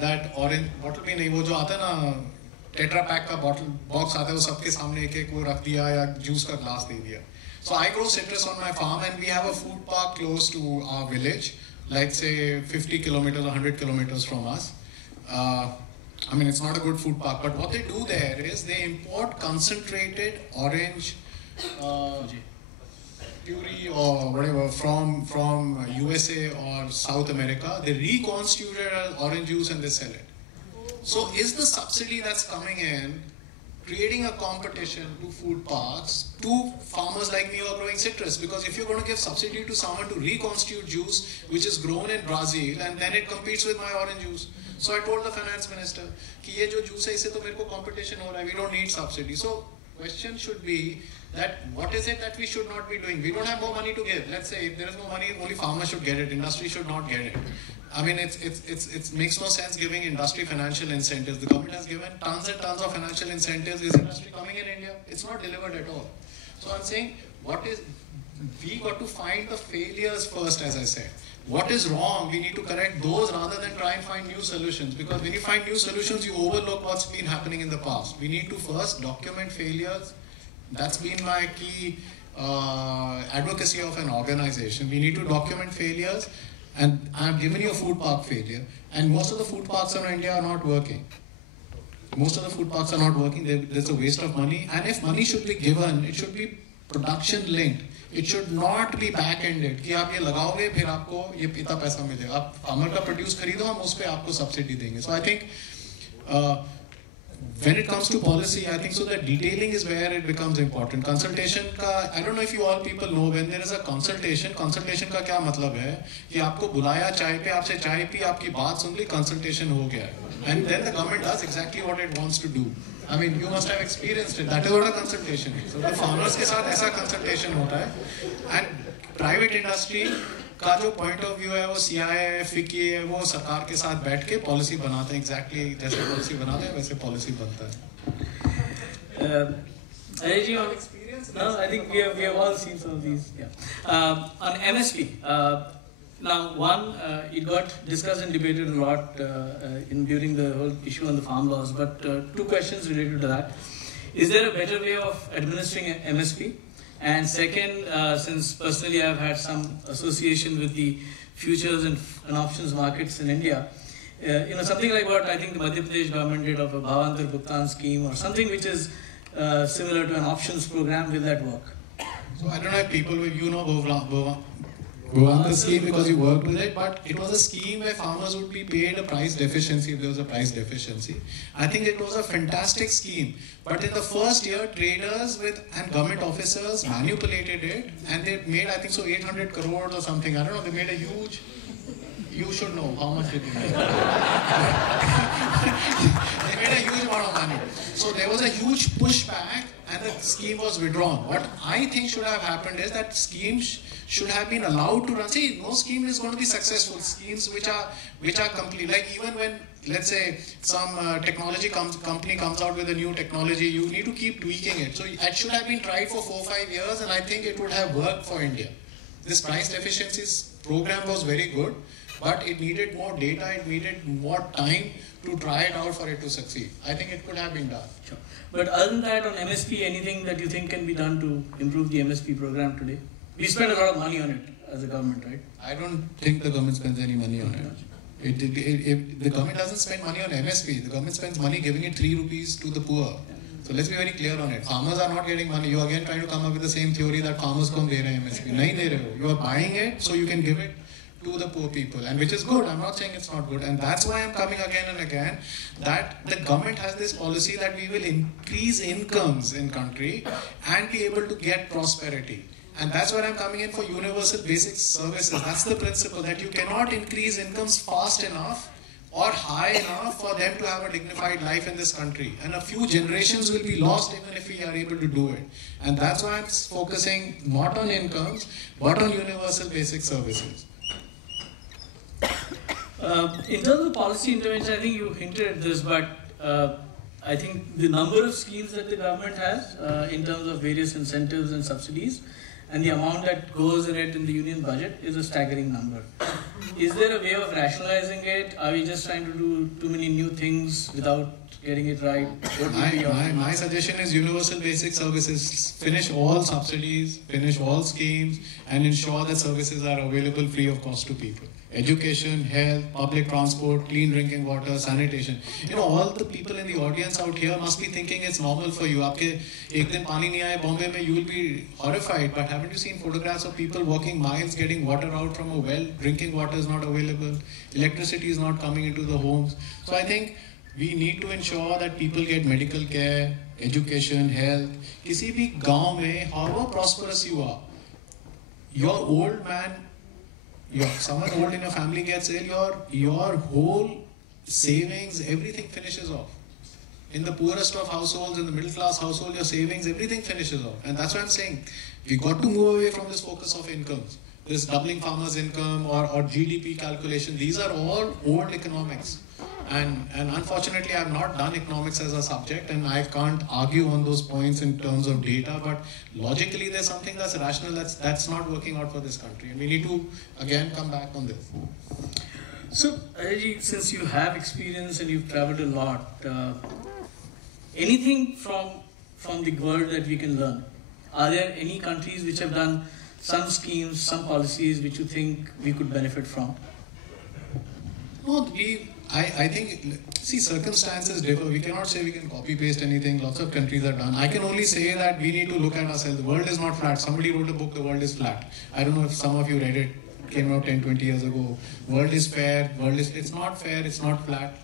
that orange bottle भी नहीं, वो जो आता है ना tetra pack का bottle box आता है, वो सबके सामने एक एक वो रख दिया या जूस का ग्लास दे दिया. So I grow citrus on my farm, and we have a food park close to our village, like say 50 kilometers or 100 kilometers from us. I mean, it's not a good food park, but what they do there is they import concentrated orange puree or whatever from USA or South America. They reconstitute it as orange juice and they sell it. So is the subsidy that's coming in creating a competition to food parks, to farmers like me who are growing citrus? Because if you're going to give subsidy to someone to reconstitute juice which is grown in Brazil, and then it competes with my orange juice. So I told the finance minister कि ये जो juice है इससे तो मेरे को competition हो रहा है, we don't need subsidy. So question should be that what is it that we should not be doing? We don't have more money to give. Let's say if there is no money, only farmers should get it, industry should not get it. I mean, it makes no sense giving industry financial incentives. The government has given tons and tons of financial incentives. Is industry coming in India? It's not delivered at all. So I'm saying, we got to find the failures first, as I said. What is wrong? We need to correct those rather than try and find new solutions. Because when you find new solutions, you overlook what's been happening in the past. We need to first document failures. That's been my key advocacy of an organization. We need to document failures. And I've given you a food park failure, and most of the food parks in India are not working. Most of the food parks are not working. There's a waste of money, and if money should be given, it should be production linked. It should not be back-ended कि आप ये लगाओगे फिर आपको ये इतना पैसा मिलेगा. आप farmer का produce खरीदो, हम उस पे आपको subsidy देंगे. So I think when it comes to policy, I think so that detailing is where it becomes important. Consultation का, I don't know if you all people know, when there is a consultation का क्या मतलब है कि आपको बुलाया चाय पे, आपसे चाय पी, आपकी बात सुन ली, consultation हो गया. And then the government does exactly what it wants to do. I mean, you must have experienced it. That is what a consultation is. So the farmers के साथ ऐसा consultation होता है. And private industry का जो point of view है वो CII, FICCI है, वो सरकार के साथ बैठ के policy बनाते हैं. Exactly जैसे policy बनाते हैं वैसे policy बनता है. Ajay ji, on experience? No, I think we have all seen some of these. Yeah. On MSP, now one, it got discussed and debated a lot during the whole issue on the farm laws. But two questions related to that: is there a better way of administering MSP? And second, since personally I've had some association with the futures and options markets in India, something like what I think the Madhya Pradesh government did of a Bhavantar Bhugtan scheme or something which is similar to an options program, will that work? So I don't know if people will, Bhavantar scheme because you worked with it, but it was a scheme where farmers would be paid a price deficiency if there was a price deficiency. I think it was a fantastic scheme, but in the first year, traders and government officers manipulated it, and they made, I think so, 800 crores or something. I don't know, they made a huge, you should know how much did they make. They made a huge amount of money. So there was a huge pushback and the scheme was withdrawn. What I think should have happened is that schemes should have been allowed to run. See, no scheme is going to be successful. Schemes which are complete, like even when, let's say, some technology company comes out with a new technology, you need to keep tweaking it. So it should have been tried for 4 or 5 years, and I think it would have worked for India. This price deficiencies program was very good, but it needed more data, it needed more time to try it out for it to succeed. I think it could have been done. Sure. But other than that, on MSP, anything that you think can be done to improve the MSP program today? We spend a lot of money on it as a government, right? I don't think the government spends any money on it. The government doesn't spend money on MSP. The government spends money giving it 3 rupees to the poor. So let's be very clear on it. Farmers are not getting money. You are again trying to come up with the same theory that farmers को हम दे रहे हैं MSP. नहीं दे रहे हो. You are buying it so you can give it to the poor people, and which is good. I'm not saying it's not good, and that's why I'm coming again and again that the government has this policy that we will increase incomes in country and be able to get prosperity. And that's where I'm coming in for universal basic services. That's the principle, that you cannot increase incomes fast enough or high enough for them to have a dignified life in this country. And a few generations will be lost even if we are able to do it. And that's why I'm focusing not on incomes, but on universal basic services. In terms of policy intervention, I think you hinted at this, but I think the number of schemes that the government has in terms of various incentives and subsidies and the amount that goes in it in the union budget is a staggering number. Is there a way of rationalizing it? Are we just trying to do too many new things without getting it right? My suggestion is universal basic services. Finish all subsidies, finish all schemes, and ensure that services are available free of cost to people. Education, health, public transport, clean drinking water, sanitation. All the people in the audience out here must be thinking it's normal for you. Aapke ek din pani nahi aaye Bombay mein, you will be horrified. But haven't you seen photographs of people walking miles getting water out from a well? Drinking water is not available. Electricity is not coming into the homes. So I think we need to ensure that people get medical care, education, health. Kisi bhi gaon mein, however prosperous you are, your old man, someone old in your family gets ill, your whole savings, everything finishes off. In the poorest of households, in the middle class household, your savings, everything finishes off. And that's why I'm saying, we got to move away from this focus of incomes. This doubling farmers' income or GDP calculation, these are all old economics. And unfortunately, I've not done economics as a subject, and I can't argue on those points in terms of data, but logically there's something that's rational that's not working out for this country, and we need to again come back on this. So, Ajay, since you have experience and you've traveled a lot, anything from the world that we can learn? Are there any countries which have done some schemes, some policies which you think we could benefit from? No, I think, see, circumstances differ. We cannot say we can copy-paste anything. Lots of countries are done. I can only say that we need to look at ourselves. The world is not flat. Somebody wrote a book, The World is Flat. I don't know if some of you read it. It came out 10, 20 years ago. World is fair. It's not fair. It's not flat.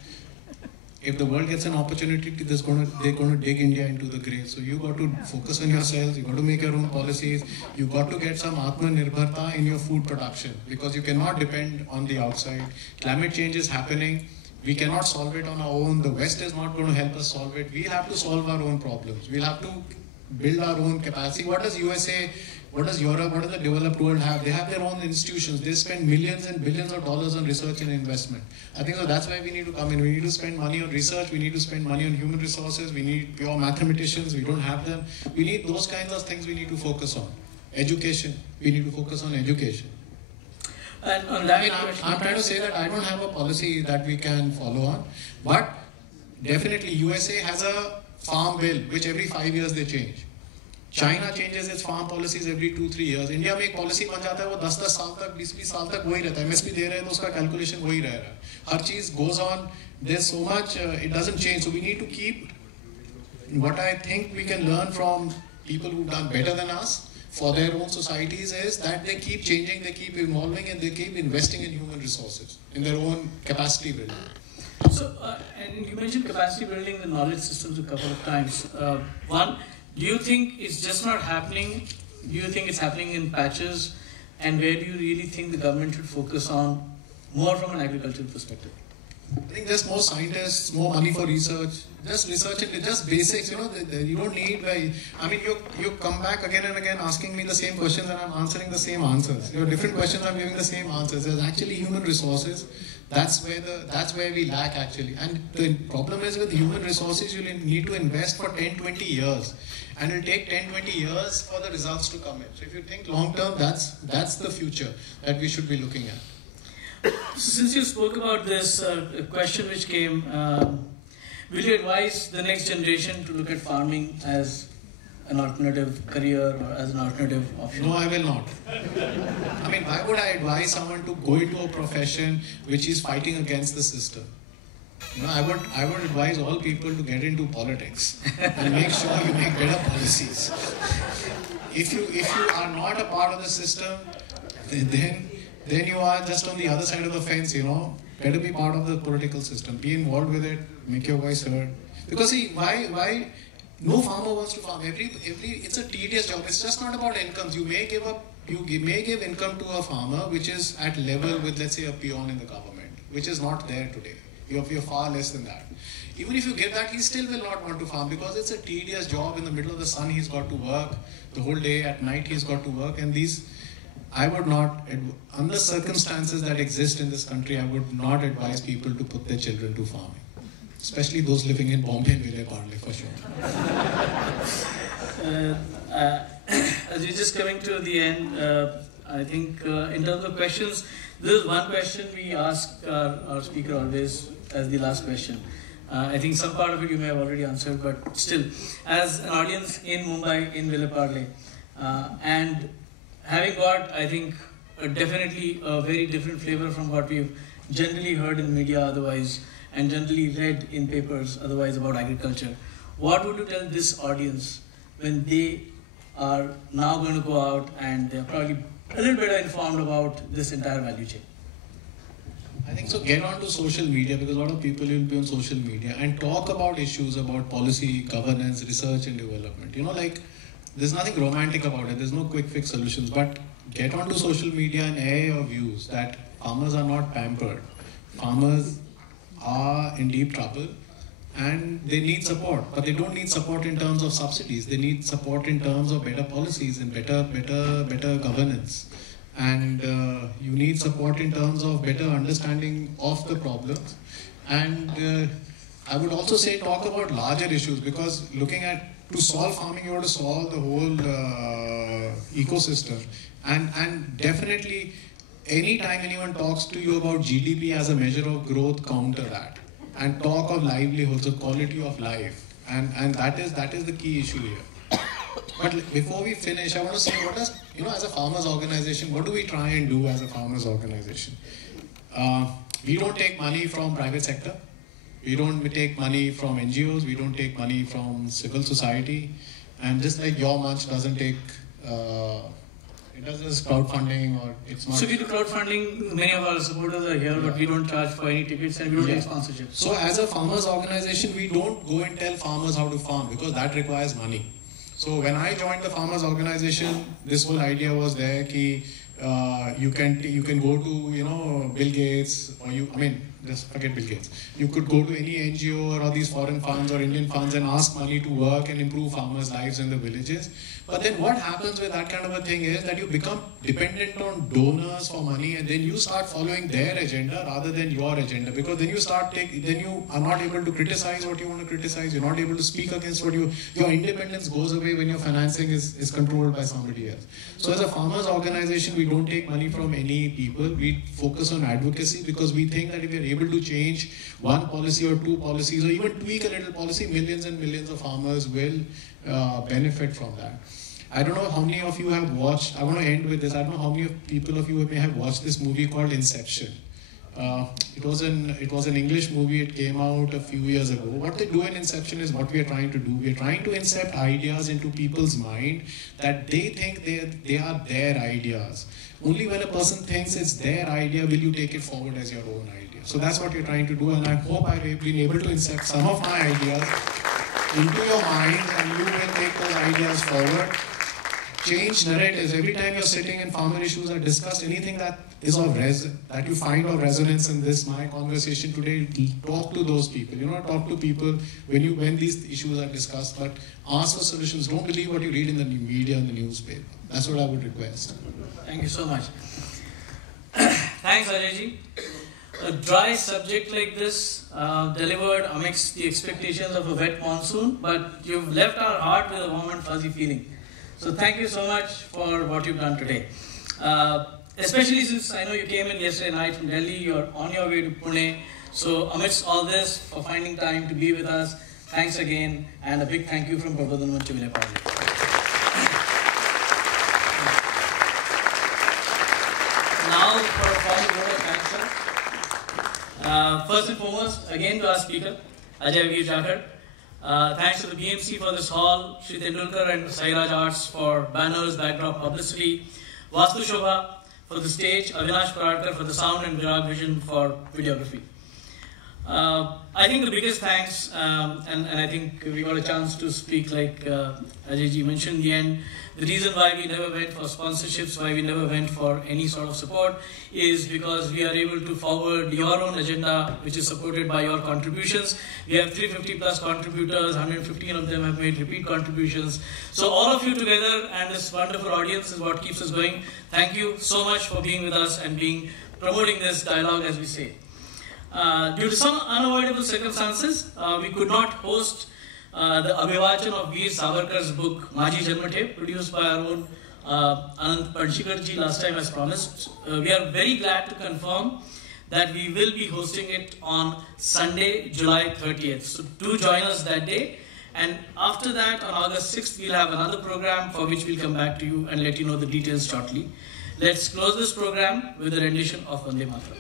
If the world gets an opportunity, they're going to dig India into the grave. So you got to focus on yourselves. You got to make your own policies. You got to get some Atmanirbharta in your food production, because you cannot depend on the outside. Climate change is happening. We cannot solve it on our own. The West is not going to help us solve it. We'll have to solve our own problems. We'll have to build our own capacity. What does USA, what does Europe, what does the developed world have? They have their own institutions. They spend millions and billions of dollars on research and investment. I think so that's why we need to come in. We need to spend money on research. We need to spend money on human resources. We need pure mathematicians. We don't have them. We need those kinds of things we need to focus on. Education. We need to focus on education. And on that, I'm trying to say that I don't have a policy that we can follow on, but definitely USA has a farm bill which every 5 years they change. China changes its farm policies every 2-3 years. India में एक policy बन जाता है वो 10-10 साल तक 20-20 साल तक वही रहता है. MSP दे रहे हैं तो उसका calculation वही रह रहा है. हर चीज goes on. There's so much it doesn't change. So we need to keep what I think we can learn from people who've done better than us for their own societies is that they keep changing, they keep evolving, and they keep investing in human resources, in their own capacity building. So, and you mentioned capacity building the knowledge systems a couple of times. One, do you think it's just not happening? Do you think it's happening in patches? And where do you really think the government should focus on more from an agricultural perspective? I think just more scientists, more money for research, just research it, just basics, you don't need, I mean, you come back again and again asking me the same questions and I'm answering the same answers. Your different questions, I'm giving the same answers. There's actually human resources, that's where we lack actually. And the problem is with human resources, you need to invest for 10-20 years. And it'll take 10-20 years for the results to come in. So if you think long term, that's the future that we should be looking at. Since you spoke about this question which came, will you advise the next generation to look at farming as an alternative career or as an alternative option? No, I will not. I mean, why would I advise someone to go into a profession which is fighting against the system? I would advise all people to get into politics and make sure you make better policies. If you are not a part of the system, then you are just on the other side of the fence, Better be part of the political system. Be involved with it. Make your voice heard. Because see, why no farmer wants to farm. It's a tedious job. It's just not about incomes. You may give income to a farmer which is at level with, let's say, a peon in the government, which is not there today. You're far less than that. Even if you give that, he still will not want to farm because it's a tedious job. In the middle of the sun, he's got to work. The whole day, at night, he's got to work. And I would not, under circumstances that exist in this country, I would not advise people to put their children to farming. Especially those living in Bombay and Ville Parle, for sure. As we're just coming to the end, I think in terms of questions, there is one question we ask our speaker always as the last question. I think some part of it you may have already answered, but still, as an audience in Mumbai, in Ville Parle, and having got, I think, definitely a very different flavor from what we've generally heard in media otherwise, and generally read in papers otherwise about agriculture, what would you tell this audience when they are now going to go out and they're probably a little better informed about this entire value chain? I think so. Get onto social media, because a lot of people will be on social media and talk about issues about policy, governance, research and development. You know, like, there's nothing romantic about it. There's no quick fix solutions. But get onto social media and air your views that farmers are not pampered. Farmers are in deep trouble and they need support. But they don't need support in terms of subsidies. They need support in terms of better policies and better governance. And you need support in terms of better understanding of the problems. And I would also say talk about larger issues, because to solve farming, you have to solve the whole ecosystem. And definitely, anytime anyone talks to you about GDP as a measure of growth, counter that. And talk of livelihoods, of quality of life. And that is the key issue here. But before we finish, I want to say, as a farmers organization, what do we try and do as a farmers organization? We don't take money from private sector. We don't take money from NGOs. We don't take money from civil society. And just like your Manch doesn't take, it does this crowdfunding, or it's not. So we do crowdfunding. Many of our supporters are here, but we don't charge for any tickets and we don't take sponsorship. So as a farmers organization, we don't go and tell farmers how to farm, because that requires money. So when I joined the farmers organization, this whole idea was there ki you can go to Bill Gates, or just forget Bill Gates. You could go to any NGO or all these foreign funds or Indian funds and ask money to work and improve farmers' lives in the villages. But then what happens with that kind of a thing is that you become dependent on donors for money, and then you start following their agenda rather than your agenda, because then you are not able to criticize what you want to criticize. You're not able to speak against your independence goes away when your financing is controlled by somebody else. So as a farmers organization, we don't take money from any people. We focus on advocacy, because we think that if we are able to change one policy or two policies, or even tweak a little policy, millions and millions of farmers will benefit from that. I don't know how many of you have watched, I want to end with this, I don't know how many people of you may have watched this movie called Inception. It was an English movie, it came out a few years ago. What they do in Inception is what we are trying to do. We are trying to incept ideas into people's mind that they think they are their ideas. Only when a person thinks it's their idea will you take it forward as your own idea. So that's what you're trying to do, and I hope I've been able to incept some of my ideas into your mind, and you will take those ideas forward. Change narratives. Every time you're sitting and farmer issues are discussed, anything that is of that you find of resonance in my conversation today, talk to those people. Talk to people when these issues are discussed, but ask for solutions. Don't believe what you read in the media and the newspaper. That's what I would request. Thank you so much. Thanks, Ajay. A dry subject like this delivered amidst the expectations of a wet monsoon, but you've left our heart with a warm and fuzzy feeling. So thank you so much for what you've done today. Especially since I know you came in yesterday night from Delhi, you're on your way to Pune. So amidst all this, for finding time to be with us, thanks again, and a big thank you from Prabodhan Manch Parle. Now for a formal vote of thanks, sir. First and foremost, again to our speaker, Ajay Vir Jakhar. Thanks to the BMC for this hall, Shri Tendulkar and Sairaj Arts for banners, backdrop, publicity, Vastu Shobha for the stage, Avinash Paradkar for the sound, and Virag Vision for videography. I think the biggest thanks, and I think we got a chance to speak like Ajay ji mentioned in the end, the reason why we never went for sponsorships, why we never went for any sort of support is because we are able to forward your own agenda, which is supported by your contributions. We have 350 plus contributors, 115 of them have made repeat contributions. So all of you together and this wonderful audience is what keeps us going. Thank you so much for being with us and promoting this dialogue, as we say. Due to some unavoidable circumstances, we could not host the Abhivachan of Veer Savarkar's book, Maji Janmate, produced by our own Anand Padshikar ji last time as promised. We are very glad to confirm that we will be hosting it on Sunday, July 30th. So do join us that day. And after that, on August 6th, we'll have another program for which we'll come back to you and let you know the details shortly. Let's close this program with a rendition of Vande Mataram.